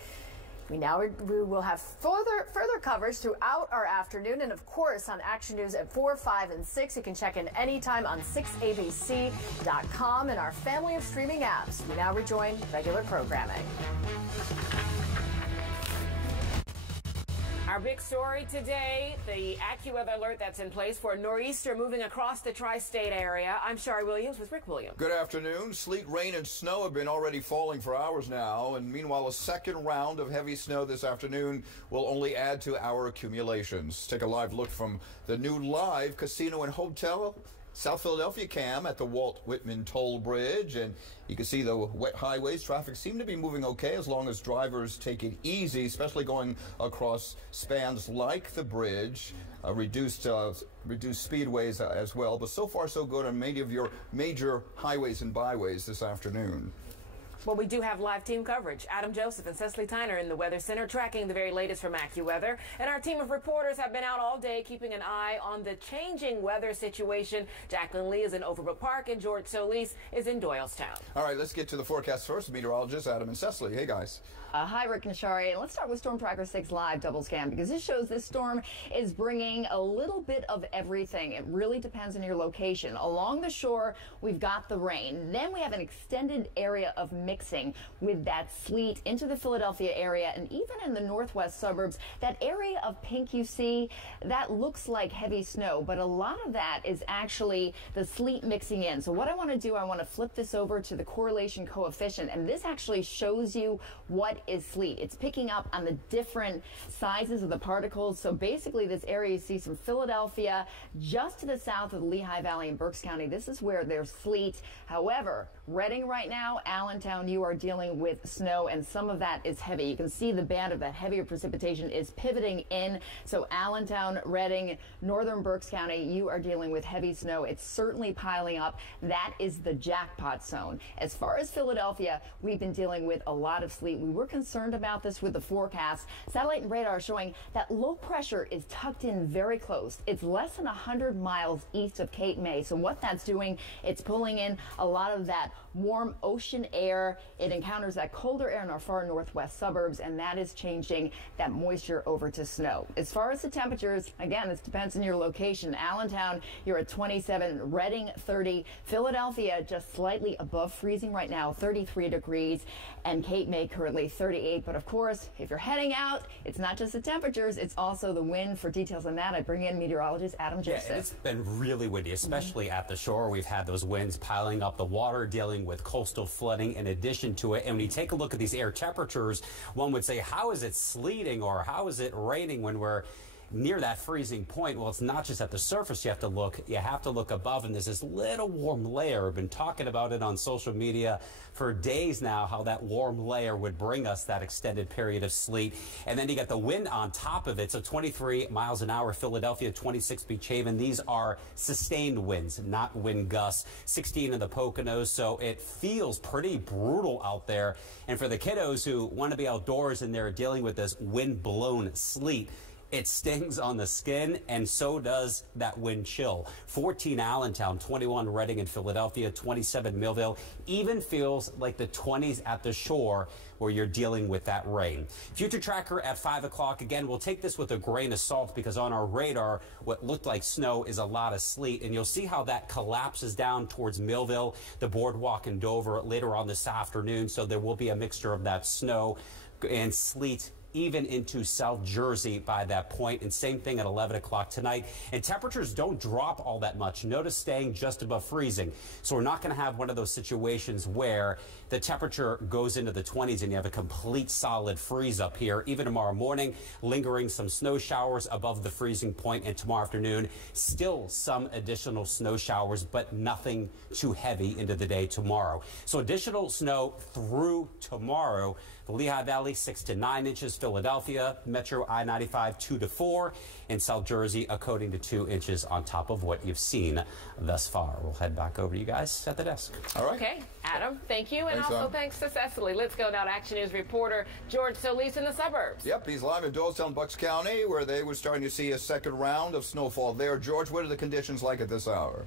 We will have further coverage throughout our afternoon, and of course on Action News at 4, 5, and 6. You can check in anytime on 6abc.com and our family of streaming apps. We now rejoin regular programming. Our big story today, the Accuweather Alert that's in place for a nor'easter moving across the tri-state area. I'm Shari Williams with Rick Williams. Good afternoon. Sleet, rain, and snow have been already falling for hours now, and meanwhile a second round of heavy snow this afternoon will only add to our accumulations. Take a live look from the new live casino and hotel South Philadelphia cam at the Walt Whitman Toll Bridge, and you can see the wet highways. Traffic seem to be moving okay as long as drivers take it easy, especially going across spans like the bridge. Reduced speedways as well, but so far so good on many of your major highways and byways this afternoon. Well, we do have live team coverage. Adam Joseph and Cecily Tyner in the Weather Center tracking the very latest from AccuWeather. And our team of reporters have been out all day keeping an eye on the changing weather situation. Jacqueline Lee is in Overbrook Park and George Solis is in Doylestown. All right, let's get to the forecast first. Meteorologists Adam and Cecily. Hey, guys. Hi, Rick and Shari. Let's start with Stormtracker 6 Live double scan, because this shows this storm is bringing a little bit of everything. It really depends on your location. Along the shore, we've got the rain. Then we have an extended area of mixing with that sleet into the Philadelphia area, and even in the northwest suburbs, that area of pink you see, that looks like heavy snow, but a lot of that is actually the sleet mixing in. So what I want to do, I want to flip this over to the correlation coefficient, and this actually shows you what is sleet. It's picking up on the different sizes of the particles. So basically this area you see from Philadelphia just to the south of the Lehigh Valley and Berks County, this is where there's sleet. However, Reading right now, Allentown, you are dealing with snow, and some of that is heavy. You can see the band of that heavier precipitation is pivoting in. So Allentown, Reading, northern Berks County, you are dealing with heavy snow. It's certainly piling up. That is the jackpot zone. As far as Philadelphia, we've been dealing with a lot of sleet. We were concerned about this with the forecast. Satellite and radar showing that low pressure is tucked in very close. It's less than 100 miles east of Cape May. So what that's doing, it's pulling in a lot of that warm ocean air. It encounters that colder air in our far northwest suburbs, and that is changing that moisture over to snow. As far as the temperatures, again, this depends on your location. Allentown, you're at 27, Reading 30, Philadelphia just slightly above freezing right now, 33 degrees, and Cape May currently 38. But of course, if you're heading out, it's not just the temperatures, it's also the wind. For details on that, I bring in meteorologist Adam Joseph. Yeah, it's been really windy, especially at the shore. We've had those winds piling up the water, dealing with coastal flooding in addition to it. And when you take a look at these air temperatures, one would say, how is it sleeting or how is it raining when we're near that freezing point? Well, it's not just at the surface you have to look above, and there's this little warm layer. I've been talking about it on social media for days now, how that warm layer would bring us that extended period of sleet. And then you got the wind on top of it. So 23 miles an hour, Philadelphia, 26 Beach Haven. These are sustained winds, not wind gusts. 16 in the Poconos. So it feels pretty brutal out there. And for the kiddos who want to be outdoors and they're dealing with this wind blown sleet, it stings on the skin, and so does that wind chill. 14 Allentown, 21 Reading and Philadelphia, 27 Millville. Even feels like the 20s at the shore where you're dealing with that rain. Future tracker at 5 o'clock. Again, we'll take this with a grain of salt because on our radar, what looked like snow is a lot of sleet. And you'll see how that collapses down towards Millville, the boardwalk in Dover later on this afternoon. So there will be a mixture of that snow and sleet even into South Jersey by that point. And same thing at 11 o'clock tonight. And temperatures don't drop all that much. Notice staying just above freezing. So we're not going to have one of those situations where the temperature goes into the 20s and you have a complete solid freeze up here. Even tomorrow morning, lingering some snow showers above the freezing point, and tomorrow afternoon, still some additional snow showers, but nothing too heavy into the day tomorrow. So additional snow through tomorrow. The Lehigh Valley, 6 to 9 inches. Philadelphia, Metro I-95, 2 to 4. In South Jersey, a coating to 2 inches on top of what you've seen thus far. We'll head back over to you guys at the desk. All right. Okay, Adam, thank you. And also thanks to Cecily. Let's go now to Action News reporter George Solis in the suburbs. Yep, he's live in Doylestown, Bucks County, where they were starting to see a second round of snowfall there. George, what are the conditions like at this hour?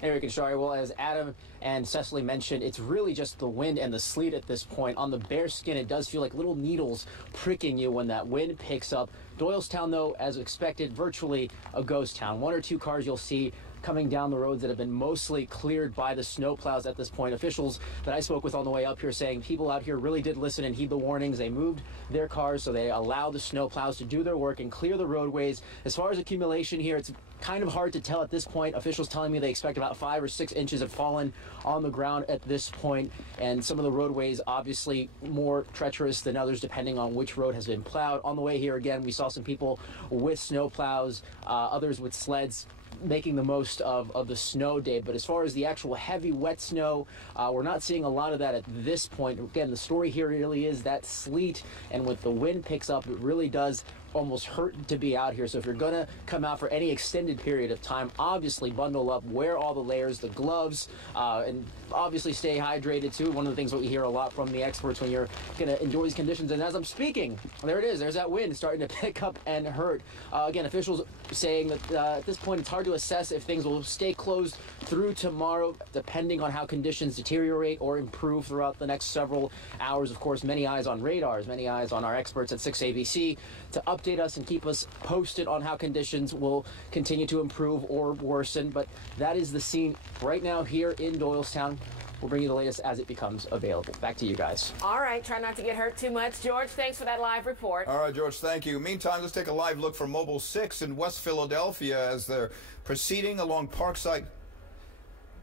Hey, Rick and Shari. Well, as Adam and Cecily mentioned, it's really just the wind and the sleet at this point. On the bare skin, it does feel like little needles pricking you when that wind picks up. Doylestown, though, as expected, virtually a ghost town. 1 or 2 cars you'll see coming down the roads that have been mostly cleared by the snowplows at this point. Officials that I spoke with on the way up here saying people out here really did listen and heed the warnings. They moved their cars, so they allowed the snowplows to do their work and clear the roadways. As far as accumulation here, it's kind of hard to tell at this point. Officials telling me they expect about 5 or 6 inches have fallen on the ground at this point, and some of the roadways obviously more treacherous than others depending on which road has been plowed. On the way here again, we saw some people with snowplows, others with sleds, making the most of the snow day. But as far as the actual heavy wet snow, we're not seeing a lot of that at this point. Again, the story here really is that sleet, and with the wind picks up, it really does almost hurt to be out here. So if you're going to come out for any extended period of time, obviously bundle up, wear all the layers, the gloves, and obviously stay hydrated too. One of the things that we hear a lot from the experts when you're going to enjoy these conditions. And as I'm speaking, there it is. There's that wind starting to pick up and hurt. Again, officials saying that at this point it's hard to assess if things will stay closed through tomorrow, depending on how conditions deteriorate or improve throughout the next several hours. Of course, many eyes on radars, many eyes on our experts at 6 ABC to update us and keep us posted on how conditions will continue to improve or worsen. But that is the scene right now here in Doylestown. We'll bring you the latest as it becomes available. Back to you guys. All right, try not to get hurt too much. George, thanks for that live report. All right, George, thank you. Meantime, let's take a live look from Mobile 6 in West Philadelphia as they're proceeding along Parkside.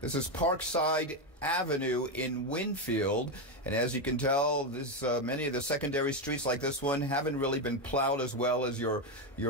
This is Parkside Avenue in Winfield, And as you can tell, this many of the secondary streets like this one haven't really been plowed as well as your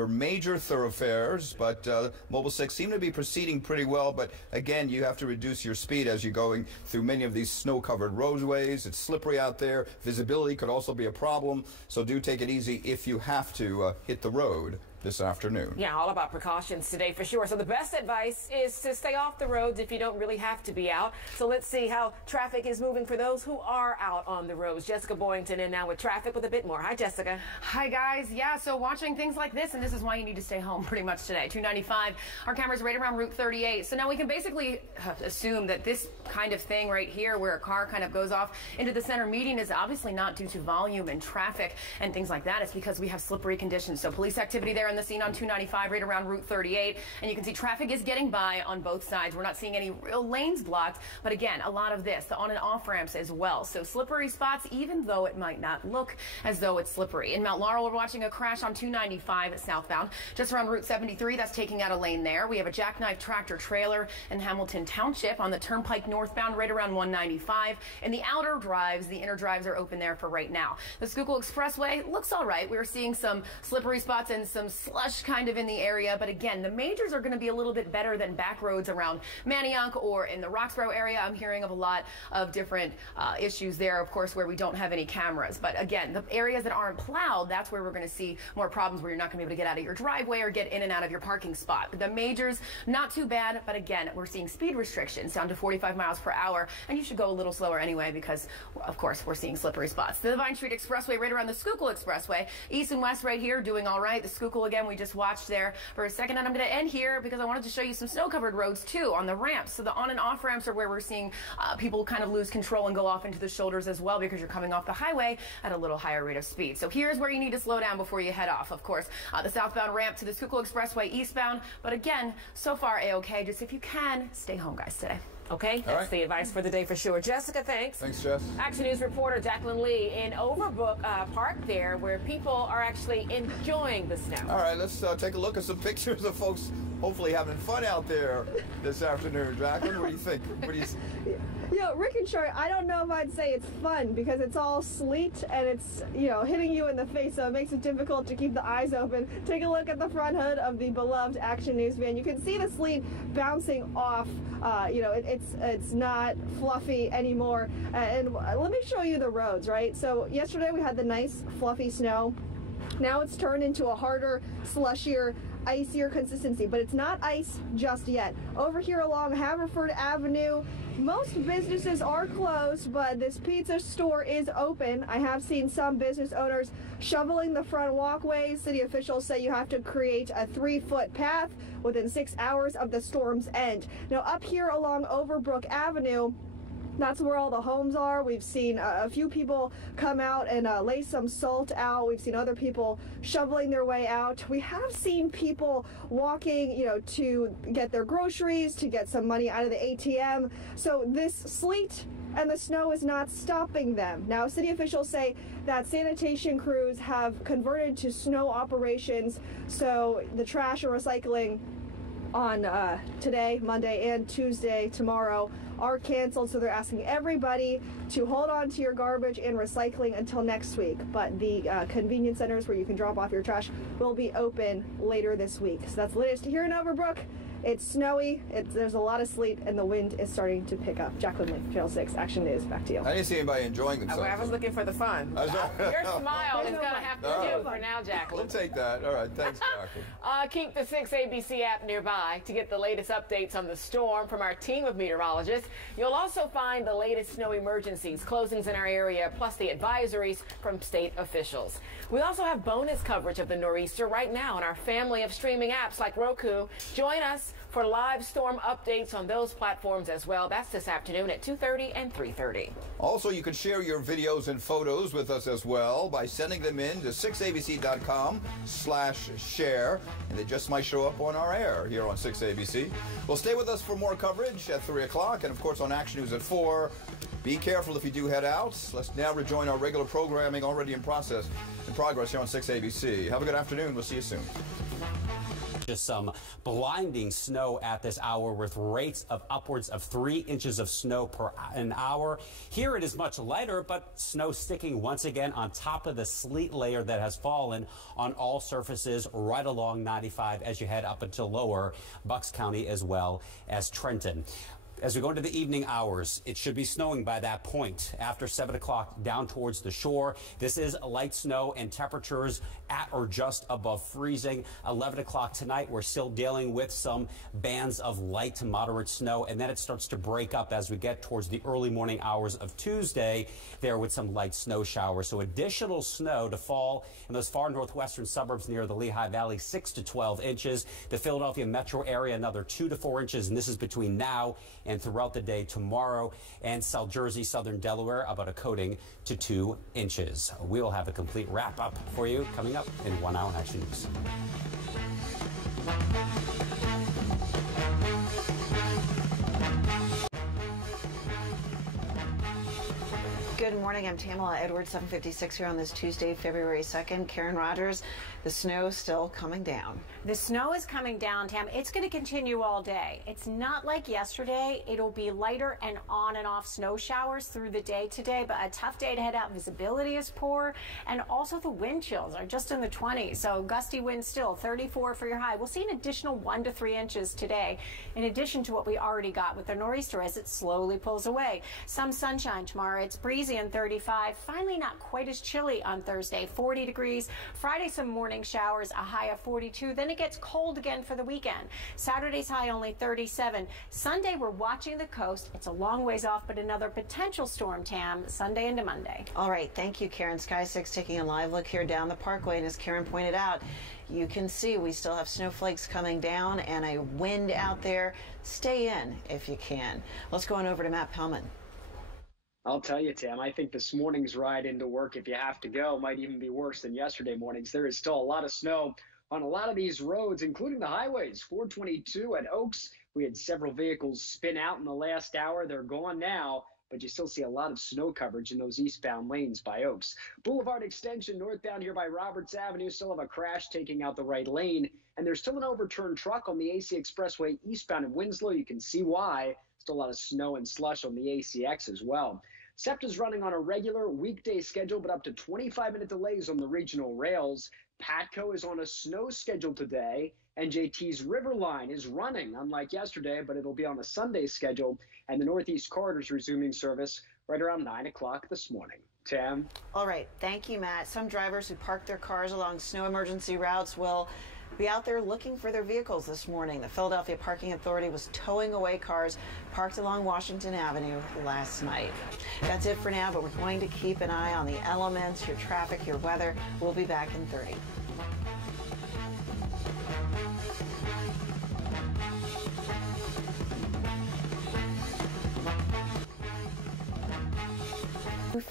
major thoroughfares, but Mobile 6 seem to be proceeding pretty well. But again, you have to reduce your speed as you're going through many of these snow-covered roadways. It's slippery out there. Visibility could also be a problem, so do take it easy if you have to hit the road this afternoon. Yeah, all about precautions today for sure. So the best advice is to stay off the roads if you don't really have to be out. So let's see how traffic is moving for those who are out on the roads. Jessica Boynton in now with traffic with a bit more. Hi, Jessica. Hi, guys. Yeah, so watching things like this, and this is why you need to stay home pretty much today. 295, our camera's right around Route 38. So now we can basically assume that this kind of thing right here, where a car kind of goes off into the center median, is obviously not due to volume and traffic and things like that. It's because we have slippery conditions. So police activity there in the scene on 295 right around Route 38, and you can see traffic is getting by on both sides. We're not seeing any real lanes blocked, but again, a lot of this, the on and off ramps as well. So slippery spots, even though it might not look as though it's slippery. In Mount Laurel, we're watching a crash on 295 southbound, just around Route 73. That's taking out a lane there. We have a jackknife tractor trailer in Hamilton Township on the Turnpike northbound right around 195. In the outer drives, the inner drives are open there for right now. The Schuylkill Expressway looks all right. We're seeing some slippery spots and some slush kind of in the area, but again, the majors are going to be a little bit better than back roads around Manayunk or in the Roxborough area. I'm hearing of a lot of different issues there, of course, where we don't have any cameras. But again, the areas that aren't plowed, that's where we're going to see more problems, where you're not going to be able to get out of your driveway or get in and out of your parking spot. But the majors, not too bad, but again, we're seeing speed restrictions down to 45 miles per hour, and you should go a little slower anyway because, of course, we're seeing slippery spots. The Vine Street Expressway right around the Schuylkill Expressway, east and west right here, doing all right. The Schuylkill, again, we just watched there for a second, and I'm going to end here because I wanted to show you some snow-covered roads too on the ramps. So the on and off ramps are where we're seeing people kind of lose control and go off into the shoulders as well, because you're coming off the highway at a little higher rate of speed. So here's where you need to slow down before you head off. Of course, the southbound ramp to the Schuylkill Expressway eastbound, but again, so far a-okay. Just if you can, stay home, guys, today. Okay, that's the advice for the day for sure. Jessica, thanks. Thanks, Jess. Action News reporter Jacqueline Lee in Overbrook Park there, where people are actually enjoying the snow. All right, let's take a look at some pictures of folks hopefully having fun out there this afternoon. Jacqueline, what do you think? What do you Rick and Short, I don't know if I'd say it's fun because it's all sleet and it's, hitting you in the face, so it makes it difficult to keep the eyes open. Take a look at the front hood of the beloved Action News van. You can see the sleet bouncing off. It's not fluffy anymore. And let me show you the roads, right? So yesterday we had the nice fluffy snow. Now it's turned into a harder, slushier, icier consistency, but it's not ice just yet. Over here along Haverford Avenue, most businesses are closed, but this pizza store is open. I have seen some business owners shoveling the front walkways. City officials say you have to create a 3-foot path within 6 hours of the storm's end. Now up here along Overbrook Avenue, that's where all the homes are. We've seen a few people come out and lay some salt out. We've seen other people shoveling their way out. We have seen people walking, to get their groceries, to get some money out of the ATM. So this sleet and the snow is not stopping them. Now, city officials say that sanitation crews have converted to snow operations, so the trash and recycling on today, Monday, and Tuesday, tomorrow, are canceled. So they're asking everybody to hold on to your garbage and recycling until next week. But the convenience centers where you can drop off your trash will be open later this week. So that's the latest here in Overbrook. It's snowy, there's a lot of sleet, and the wind is starting to pick up. Jacqueline Lee, Channel 6, Action News, back to you. I didn't see anybody enjoying themselves. I was looking for the fun. Your smile is going to have to do for now, Jacqueline. We'll take that. All right, thanks, Jacqueline. Keep the 6 ABC app nearby to get the latest updates on the storm from our team of meteorologists. You'll also find the latest snow emergencies, closings in our area, plus the advisories from state officials. We also have bonus coverage of the nor'easter right now on our family of streaming apps like Roku. Join us for live storm updates on those platforms as well. That's this afternoon at 2:30 and 3:30. Also, you can share your videos and photos with us as well by sending them in to 6abc.com/share, and they just might show up on our air here on 6ABC. Well, stay with us for more coverage at 3 o'clock, and of course on Action News at 4. Be careful if you do head out. Let's now rejoin our regular programming already in progress here on 6ABC. Have a good afternoon. We'll see you soon. just some blinding snow at this hour with rates of upwards of 3 inches of snow per an hour. Here it is much lighter, but snow sticking once again on top of the sleet layer that has fallen on all surfaces right along 95 as you head up until lower Bucks County as well as Trenton. As we go into the evening hours, it should be snowing by that point after 7 o'clock down towards the shore. This is light snow and temperatures at or just above freezing. 11 o'clock tonight, we're still dealing with some bands of light to moderate snow, and then it starts to break up as we get towards the early morning hours of Tuesday there with some light snow showers. So additional snow to fall in those far northwestern suburbs near the Lehigh Valley, 6 to 12 inches. The Philadelphia metro area, another 2 to 4 inches, and this is between now and throughout the day tomorrow. And South Jersey, southern Delaware, about a coating to 2 inches. We will have a complete wrap up for you coming up in 1 hour in Action News. Good morning. I'm Tamala Edwards, 7:56 here on this Tuesday, February 2nd. Karen Rogers, the snow still coming down. The snow is coming down, Tam. It's going to continue all day. It's not like yesterday. It'll be lighter and on and off snow showers through the day today, but a tough day to head out. Visibility is poor, and also the wind chills are just in the 20s. So gusty winds still, 34 for your high. We'll see an additional 1 to 3 inches today, in addition to what we already got with the nor'easter as it slowly pulls away. Some sunshine tomorrow. It's breezy and 35. Finally, not quite as chilly on Thursday, 40 degrees. Friday, some morning showers, a high of 42. Then it gets cold again for the weekend. Saturday's high only 37. Sunday, we're watching the coast. It's a long ways off, but another potential storm, Tam, Sunday into Monday. All right. Thank you, Karen. Sky 6 taking a live look here down the Parkway. And as Karen pointed out, you can see we still have snowflakes coming down and a wind out there. Stay in if you can. Let's go on over to Matt Pellman. I'll tell you, Tam, I think this morning's ride into work, if you have to go, might even be worse than yesterday morning's. There is still a lot of snow on a lot of these roads, including the highways. 422 at Oaks, we had several vehicles spin out in the last hour. They're gone now, but you still see a lot of snow coverage in those eastbound lanes by Oaks. Boulevard extension northbound here by Roberts Avenue, still have a crash taking out the right lane. And there's still an overturned truck on the AC Expressway eastbound in Winslow. You can see why. Still a lot of snow and slush on the ACX as well. SEPTA's running on a regular weekday schedule, but up to 25-minute delays on the regional rails. PATCO is on a snow schedule today. NJT's River Line is running, unlike yesterday, but it'll be on a Sunday schedule. And the Northeast Corridor is resuming service right around 9 o'clock this morning. Tam? All right. Thank you, Matt. Some drivers who parked their cars along snow emergency routes will be out there looking for their vehicles this morning. The Philadelphia Parking Authority was towing away cars parked along Washington Avenue last night. That's it for now, but we're going to keep an eye on the elements, your traffic, your weather. We'll be back in 30.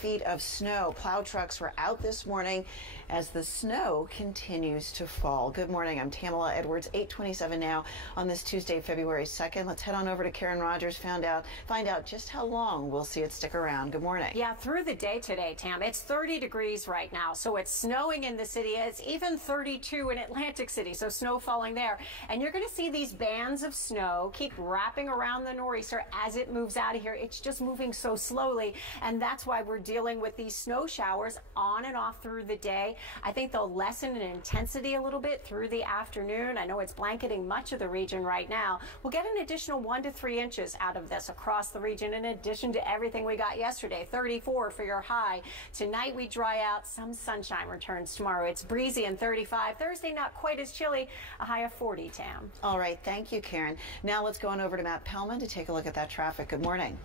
Feet of snow. Plow trucks were out this morning as the snow continues to fall. Good morning. I'm Tamala Edwards, 8:27 now on this Tuesday, February 2nd. Let's head on over to Karen Rogers, find out just how long we'll see it stick around. Good morning. Yeah, through the day today, Tam. It's 30 degrees right now, so it's snowing in the city. It's even 32 in Atlantic City, so snow falling there. And you're going to see these bands of snow keep wrapping around the nor'easter as it moves out of here. It's just moving so slowly, and that's why we're dealing with these snow showers on and off through the day. I think they'll lessen in intensity a little bit through the afternoon. I know it's blanketing much of the region right now. We'll get an additional 1 to 3 inches out of this across the region in addition to everything we got yesterday. 34 for your high. Tonight we dry out. Some sunshine returns tomorrow. It's breezy and 35. Thursday not quite as chilly. A high of 40, Tam. All right. Thank you, Karen. Now let's go on over to Matt Pellman to take a look at that traffic. Good morning.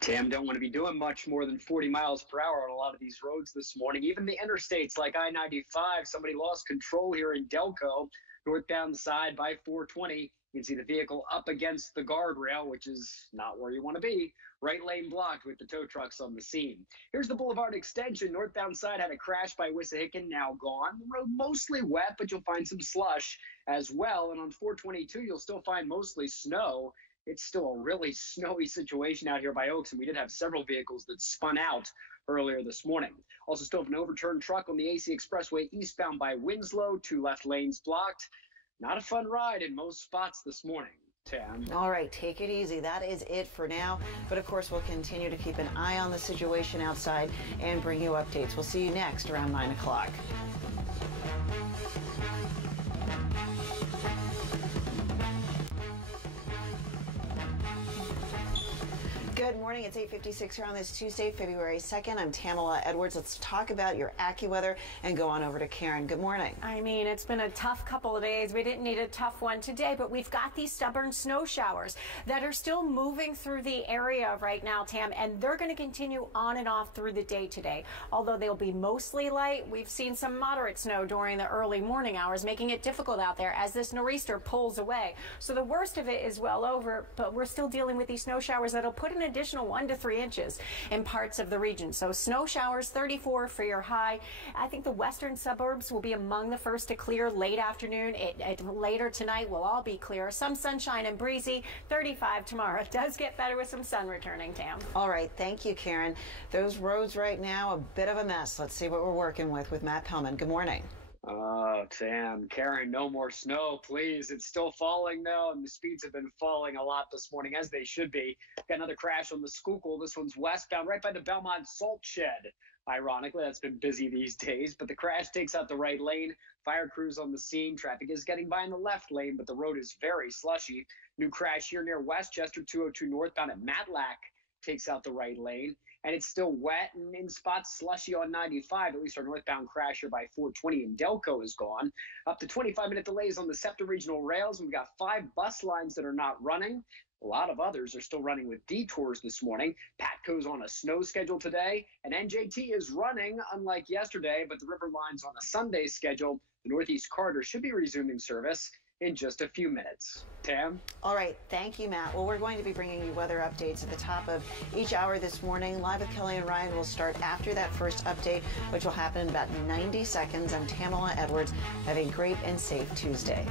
Tam, don't want to be doing much more than 40 miles per hour on a lot of these roads this morning. Even the interstates like I-95, somebody lost control here in Delco, northbound side by 420. You can see the vehicle up against the guardrail, which is not where you want to be. Right lane blocked with the tow trucks on the scene. Here's the Boulevard extension. Northbound side had a crash by Wissahickon, now gone. The road mostly wet, but you'll find some slush as well. And on 422, you'll still find mostly snow. It's still a really snowy situation out here by Oaks, and we did have several vehicles that spun out earlier this morning. Also still have an overturned truck on the AC Expressway eastbound by Winslow, 2 left lanes blocked. not a fun ride in most spots this morning. Tam. All right, take it easy. That is it for now. But of course, we'll continue to keep an eye on the situation outside and bring you updates. We'll see you next around 9 o'clock. Good morning. It's 8:56 here on this Tuesday, February 2nd. I'm Tamala Edwards. Let's talk about your AccuWeather and go on over to Karen. Good morning. I mean, it's been a tough couple of days. We didn't need a tough one today, but we've got these stubborn snow showers that are still moving through the area right now, Tam, and they're going to continue on and off through the day today. Although they'll be mostly light, we've seen some moderate snow during the early morning hours, making it difficult out there as this nor'easter pulls away. So the worst of it is well over, but we're still dealing with these snow showers that'll put an additional 1 to 3 inches in parts of the region. So snow showers, 34 for your high. I think the western suburbs will be among the first to clear late afternoon. Later tonight will all be clear. Some sunshine and breezy, 35 tomorrow. It does get better with some sun returning, Tam. All right. Thank you, Karen. Those roads right now, a bit of a mess. Let's see what we're working with Matt Pellman. Good morning. Oh, Tam, Karen, no more snow, please. It's still falling now, and the speeds have been falling a lot this morning, as they should be. Got another crash on the Schuylkill. This one's westbound, right by the Belmont Salt Shed. Ironically, that's been busy these days, but the crash takes out the right lane. Fire crews on the scene. Traffic is getting by in the left lane, but the road is very slushy. New crash here near Westchester, 202 northbound at Matlack takes out the right lane. And it's still wet and in spots slushy on 95. At least our northbound crash here by 420 in Delco is gone. Up to 25-minute delays on the SEPTA regional rails. We've got 5 bus lines that are not running. A lot of others are still running with detours this morning. Patco's on a snow schedule today, and NJT is running, unlike yesterday, but the River Line's on a Sunday schedule. The Northeast Corridor should be resuming service in just a few minutes. Tam? All right. Thank you, Matt. Well, we're going to be bringing you weather updates at the top of each hour this morning. Live with Kelly and Ryan will start after that first update, which will happen in about 90 seconds. I'm Tamala Edwards. Have a great and safe Tuesday.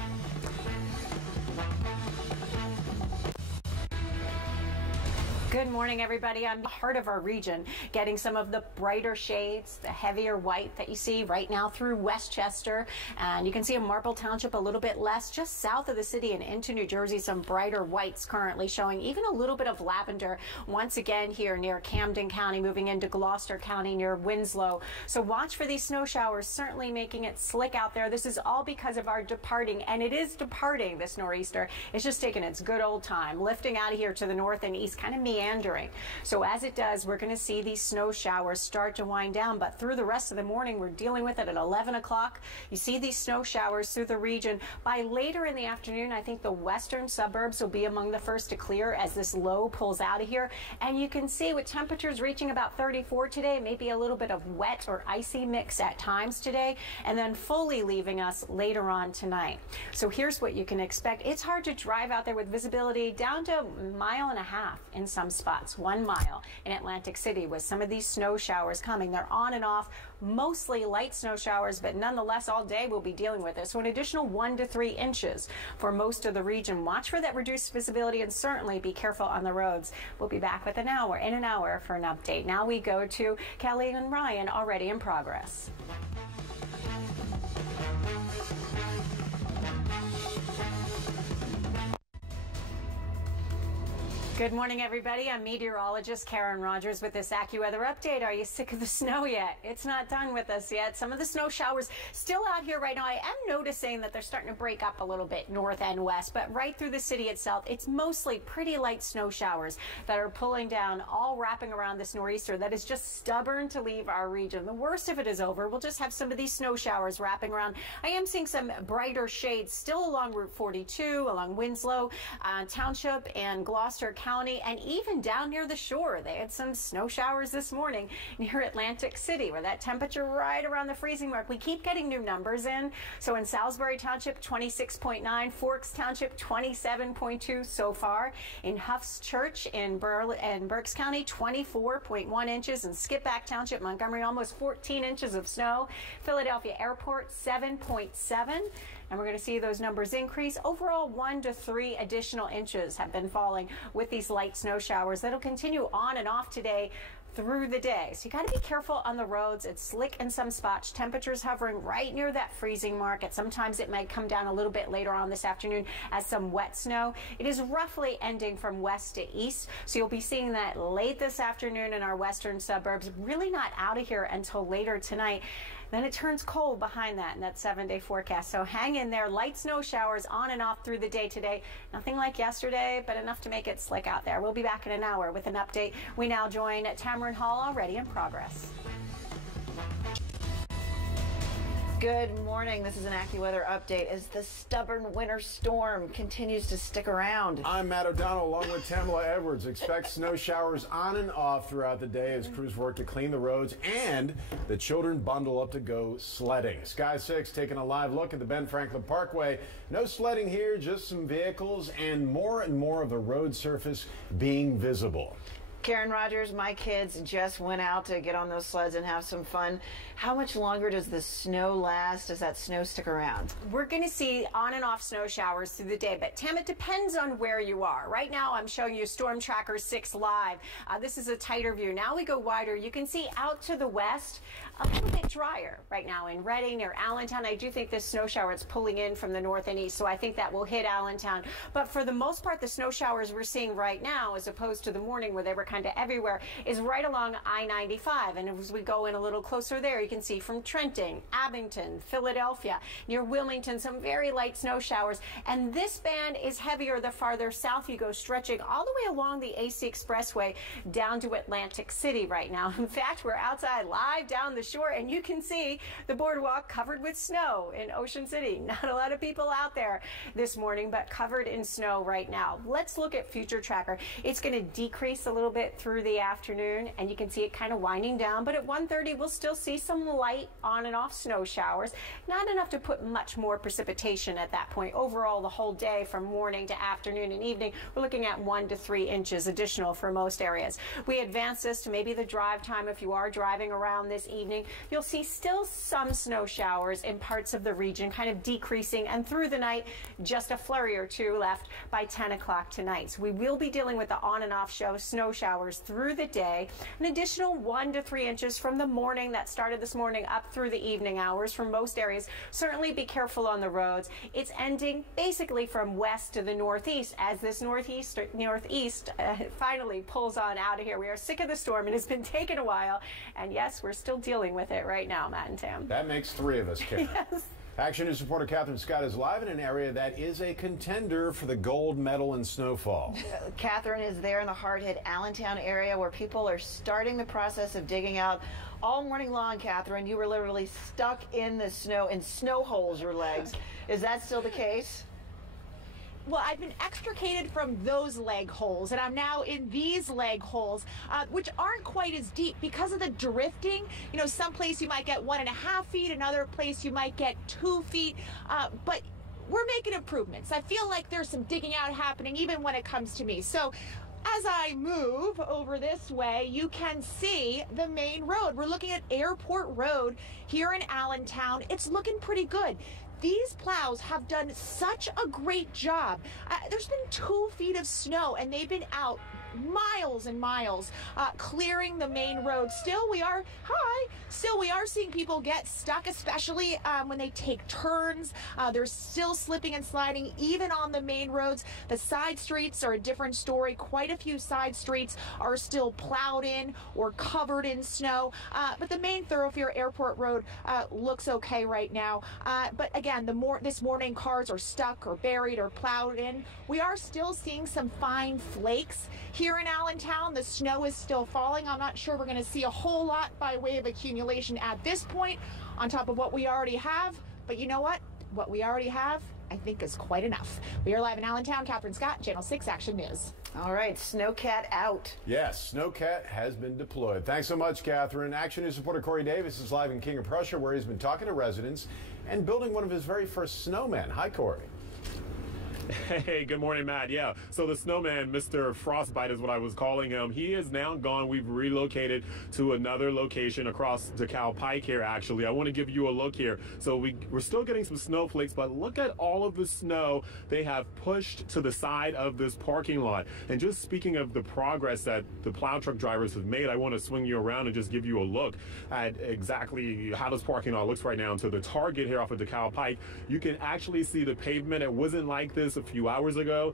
Good morning, everybody. I'm the heart of our region, getting some of the brighter shades, the heavier white that you see right now through Westchester. And you can see in Marple Township a little bit less, just south of the city and into New Jersey, some brighter whites currently showing even a little bit of lavender once again here near Camden County, moving into Gloucester County near Winslow. So watch for these snow showers, certainly making it slick out there. This is all because of our departing, and it is departing, this nor'easter. It's just taking its good old time, lifting out of here to the north and east, kind of meandering. So as it does, we're going to see these snow showers start to wind down, but through the rest of the morning, we're dealing with it at 11 o'clock. You see these snow showers through the region. By later in the afternoon, I think the western suburbs will be among the first to clear as this low pulls out of here. And you can see with temperatures reaching about 34 today, maybe a little bit of wet or icy mix at times today, and then fully leaving us later on tonight. So here's what you can expect. It's hard to drive out there with visibility down to 1.5 miles in some spots, 1 mile in Atlantic City with some of these snow showers coming. They're on and off, mostly light snow showers, but nonetheless all day we'll be dealing with this. So an additional 1 to 3 inches for most of the region. Watch for that reduced visibility and certainly be careful on the roads. We'll be back with in an hour for an update. Now we go to Kelly and Ryan, already in progress. Good morning, everybody. I'm meteorologist Karen Rogers with this AccuWeather update. Are you sick of the snow yet? It's not done with us yet. Some of the snow showers still out here right now. I am noticing that they're starting to break up a little bit north and west, but right through the city itself, it's mostly pretty light snow showers that are pulling down, all wrapping around this nor'easter that is just stubborn to leave our region. The worst of it is over. We'll just have some of these snow showers wrapping around. I am seeing some brighter shades still along Route 42, along Winslow Township and Gloucester County, and even down near the shore. They had some snow showers this morning near Atlantic City, where that temperature right around the freezing mark. We keep getting new numbers in. So in Salisbury Township, 26.9, Forks Township, 27.2 so far. In Huff's Church in Berks County, 24.1 inches. In Skipback Township, Montgomery, almost 14 inches of snow. Philadelphia Airport, 7.7. And we're going to see those numbers increase. Overall, 1 to 3 additional inches have been falling with these light snow showers that'll continue on and off today through the day. So you got to be careful on the roads. It's slick in some spots. Temperatures hovering right near that freezing mark. And sometimes it might come down a little bit later on this afternoon as some wet snow. It is roughly ending from west to east. So you'll be seeing that late this afternoon in our western suburbs. Really not out of here until later tonight. Then it turns cold behind that in that 7-day forecast. So hang in there. Light snow showers on and off through the day today. Nothing like yesterday, but enough to make it slick out there. We'll be back in an hour with an update. We now join Tamron Hall, already in progress. Good morning. This is an AccuWeather update as the stubborn winter storm continues to stick around. I'm Matt O'Donnell along with Tamala Edwards. Expect snow showers on and off throughout the day as crews work to clean the roads and the children bundle up to go sledding. Sky 6 taking a live look at the Ben Franklin Parkway. No sledding here, just some vehicles and more of the road surface being visible. Karen Rogers, my kids just went out to get on those sleds and have some fun. How much longer does the snow last? Does that snow stick around? We're going to see on and off snow showers through the day, but Tam, it depends on where you are. Right now, I'm showing you Stormtracker 6 live. This is a tighter view. Now we go wider. You can see out to the west, a little bit drier right now in Reading near Allentown. I do think this snow shower is pulling in from the north and east, so I think that will hit Allentown. But for the most part, the snow showers we're seeing right now, as opposed to the morning where they were kind of everywhere, is right along I-95. And as we go in a little closer there, you can see from Trenton, Abington, Philadelphia, near Wilmington, some very light snow showers. And this band is heavier the farther south you go, stretching all the way along the AC Expressway down to Atlantic City right now. In fact, we're outside live down the shore, and you can see the boardwalk covered with snow in Ocean City. Not a lot of people out there this morning, but covered in snow right now. Let's look at Future Tracker. It's going to decrease a little bit through the afternoon, and you can see it kind of winding down, but at 1:30 we'll still see some light on and off snow showers. Not enough to put much more precipitation at that point. Overall, the whole day from morning to afternoon and evening, we're looking at 1 to 3 inches additional for most areas. We advance this to maybe the drive time. If you are driving around this evening, you'll see still some snow showers in parts of the region, kind of decreasing, and through the night, just a flurry or two left by 10 o'clock tonight. So we will be dealing with the on and off snow showers through the day. An additional 1 to 3 inches from the morning that started this morning up through the evening hours for most areas. Certainly be careful on the roads. It's ending basically from west to the northeast as this northeast finally pulls on out of here. We are sick of the storm. It has been taking a while, and yes, we're still dealing with it right now, Matt and Tam. That makes 3 of us, Karen. Yes. Action News reporter Catherine Scott is live in an area that is a contender for the gold medal in snowfall. Catherine is there in the hard-hit Allentown area where people are starting the process of digging out all morning long. Catherine, you were literally stuck in the snow, in snow holes, your legs. Is that still the case? Well, I've been extricated from those leg holes, and I'm now in these leg holes, which aren't quite as deep because of the drifting. You know, some place you might get 1.5 feet, another place you might get 2 feet, but we're making improvements. I feel like there's some digging out happening even when it comes to me. So as I move over this way, you can see the main road. We're looking at Airport Road here in Allentown. It's looking pretty good. These plows have done such a great job. There's been 2 feet of snow, and they've been out miles and miles clearing the main road. Still we are seeing people get stuck, especially when they take turns. They're still slipping and sliding even on the main roads. The side streets are a different story. Quite a few side streets are still plowed in or covered in snow, but the main thoroughfare, Airport Road, looks okay right now. But again, this morning cars are stuck or buried or plowed in. We are still seeing some fine flakes here in Allentown. The snow is still falling. I'm not sure we're going to see a whole lot by way of accumulation at this point on top of what we already have. But you know what? What we already have, I think, is quite enough. We are live in Allentown. Catherine Scott, Channel 6 Action News. All right, Snowcat out. Yes, Snowcat has been deployed. Thanks so much, Catherine. Action News reporter Corey Davis is live in King of Prussia, where he's been talking to residents and building one of his very first snowmen. Hi, Corey. Hey, good morning, Matt. Yeah, so the snowman, Mr. Frostbite is what I was calling him. He is now gone. We've relocated to another location across DeKalb Pike here, actually. I want to give you a look here. So we're still getting some snowflakes, but look at all of the snow they have pushed to the side of this parking lot. And just speaking of the progress that the plow truck drivers have made, I want to swing you around and just give you a look at exactly how this parking lot looks right now. And to the Target here off of DeKalb Pike, you can actually see the pavement. It wasn't like this a few hours ago.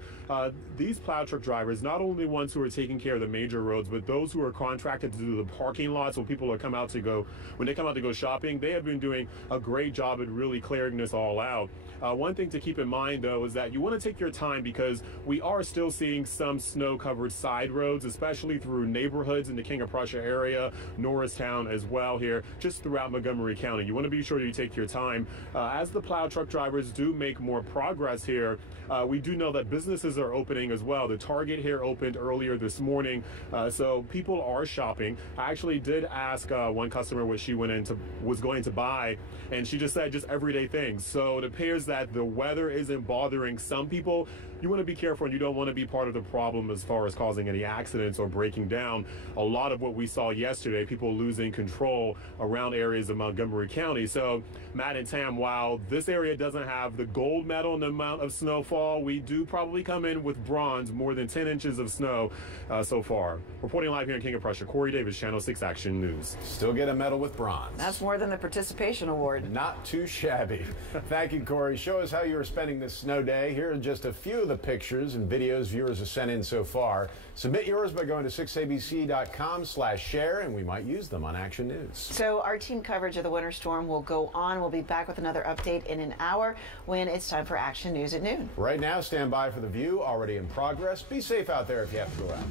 These plow truck drivers, not only ones who are taking care of the major roads, but those who are contracted to do the parking lots when people are when they come out to go shopping, they have been doing a great job at really clearing this all out. One thing to keep in mind, though, is that you want to take your time because we are still seeing some snow-covered side roads, especially through neighborhoods in the King of Prussia area, Norristown as well here, just throughout Montgomery County. You want to be sure you take your time. As the plow truck drivers do make more progress here, we do know that businesses are opening as well. The Target here opened earlier this morning, so people are shopping. I actually did ask one customer what she was going to buy, and she just said just everyday things. So it appears that the weather isn't bothering some people. You want to be careful, and you don't want to be part of the problem as far as causing any accidents or breaking down. A lot of what we saw yesterday, people losing control around areas of Montgomery County. So Matt and Tam, while this area doesn't have the gold medal in the amount of snowfall, we do probably come in with bronze, more than 10 inches of snow so far. Reporting live here in King of Prussia, Corey Davis, Channel 6 Action News. Still get a medal with bronze. That's more than the participation award. Not too shabby. Thank you, Corey. Show us how you are spending this snow day. Here are just a few of the pictures and videos viewers have sent in so far. Submit yours by going to 6abc.com/share, and we might use them on Action News. So our team coverage of the winter storm will go on. We'll be back with another update in an hour when it's time for Action News at noon. Right now, stand by for the view, already in progress. Be safe out there if you have to go out.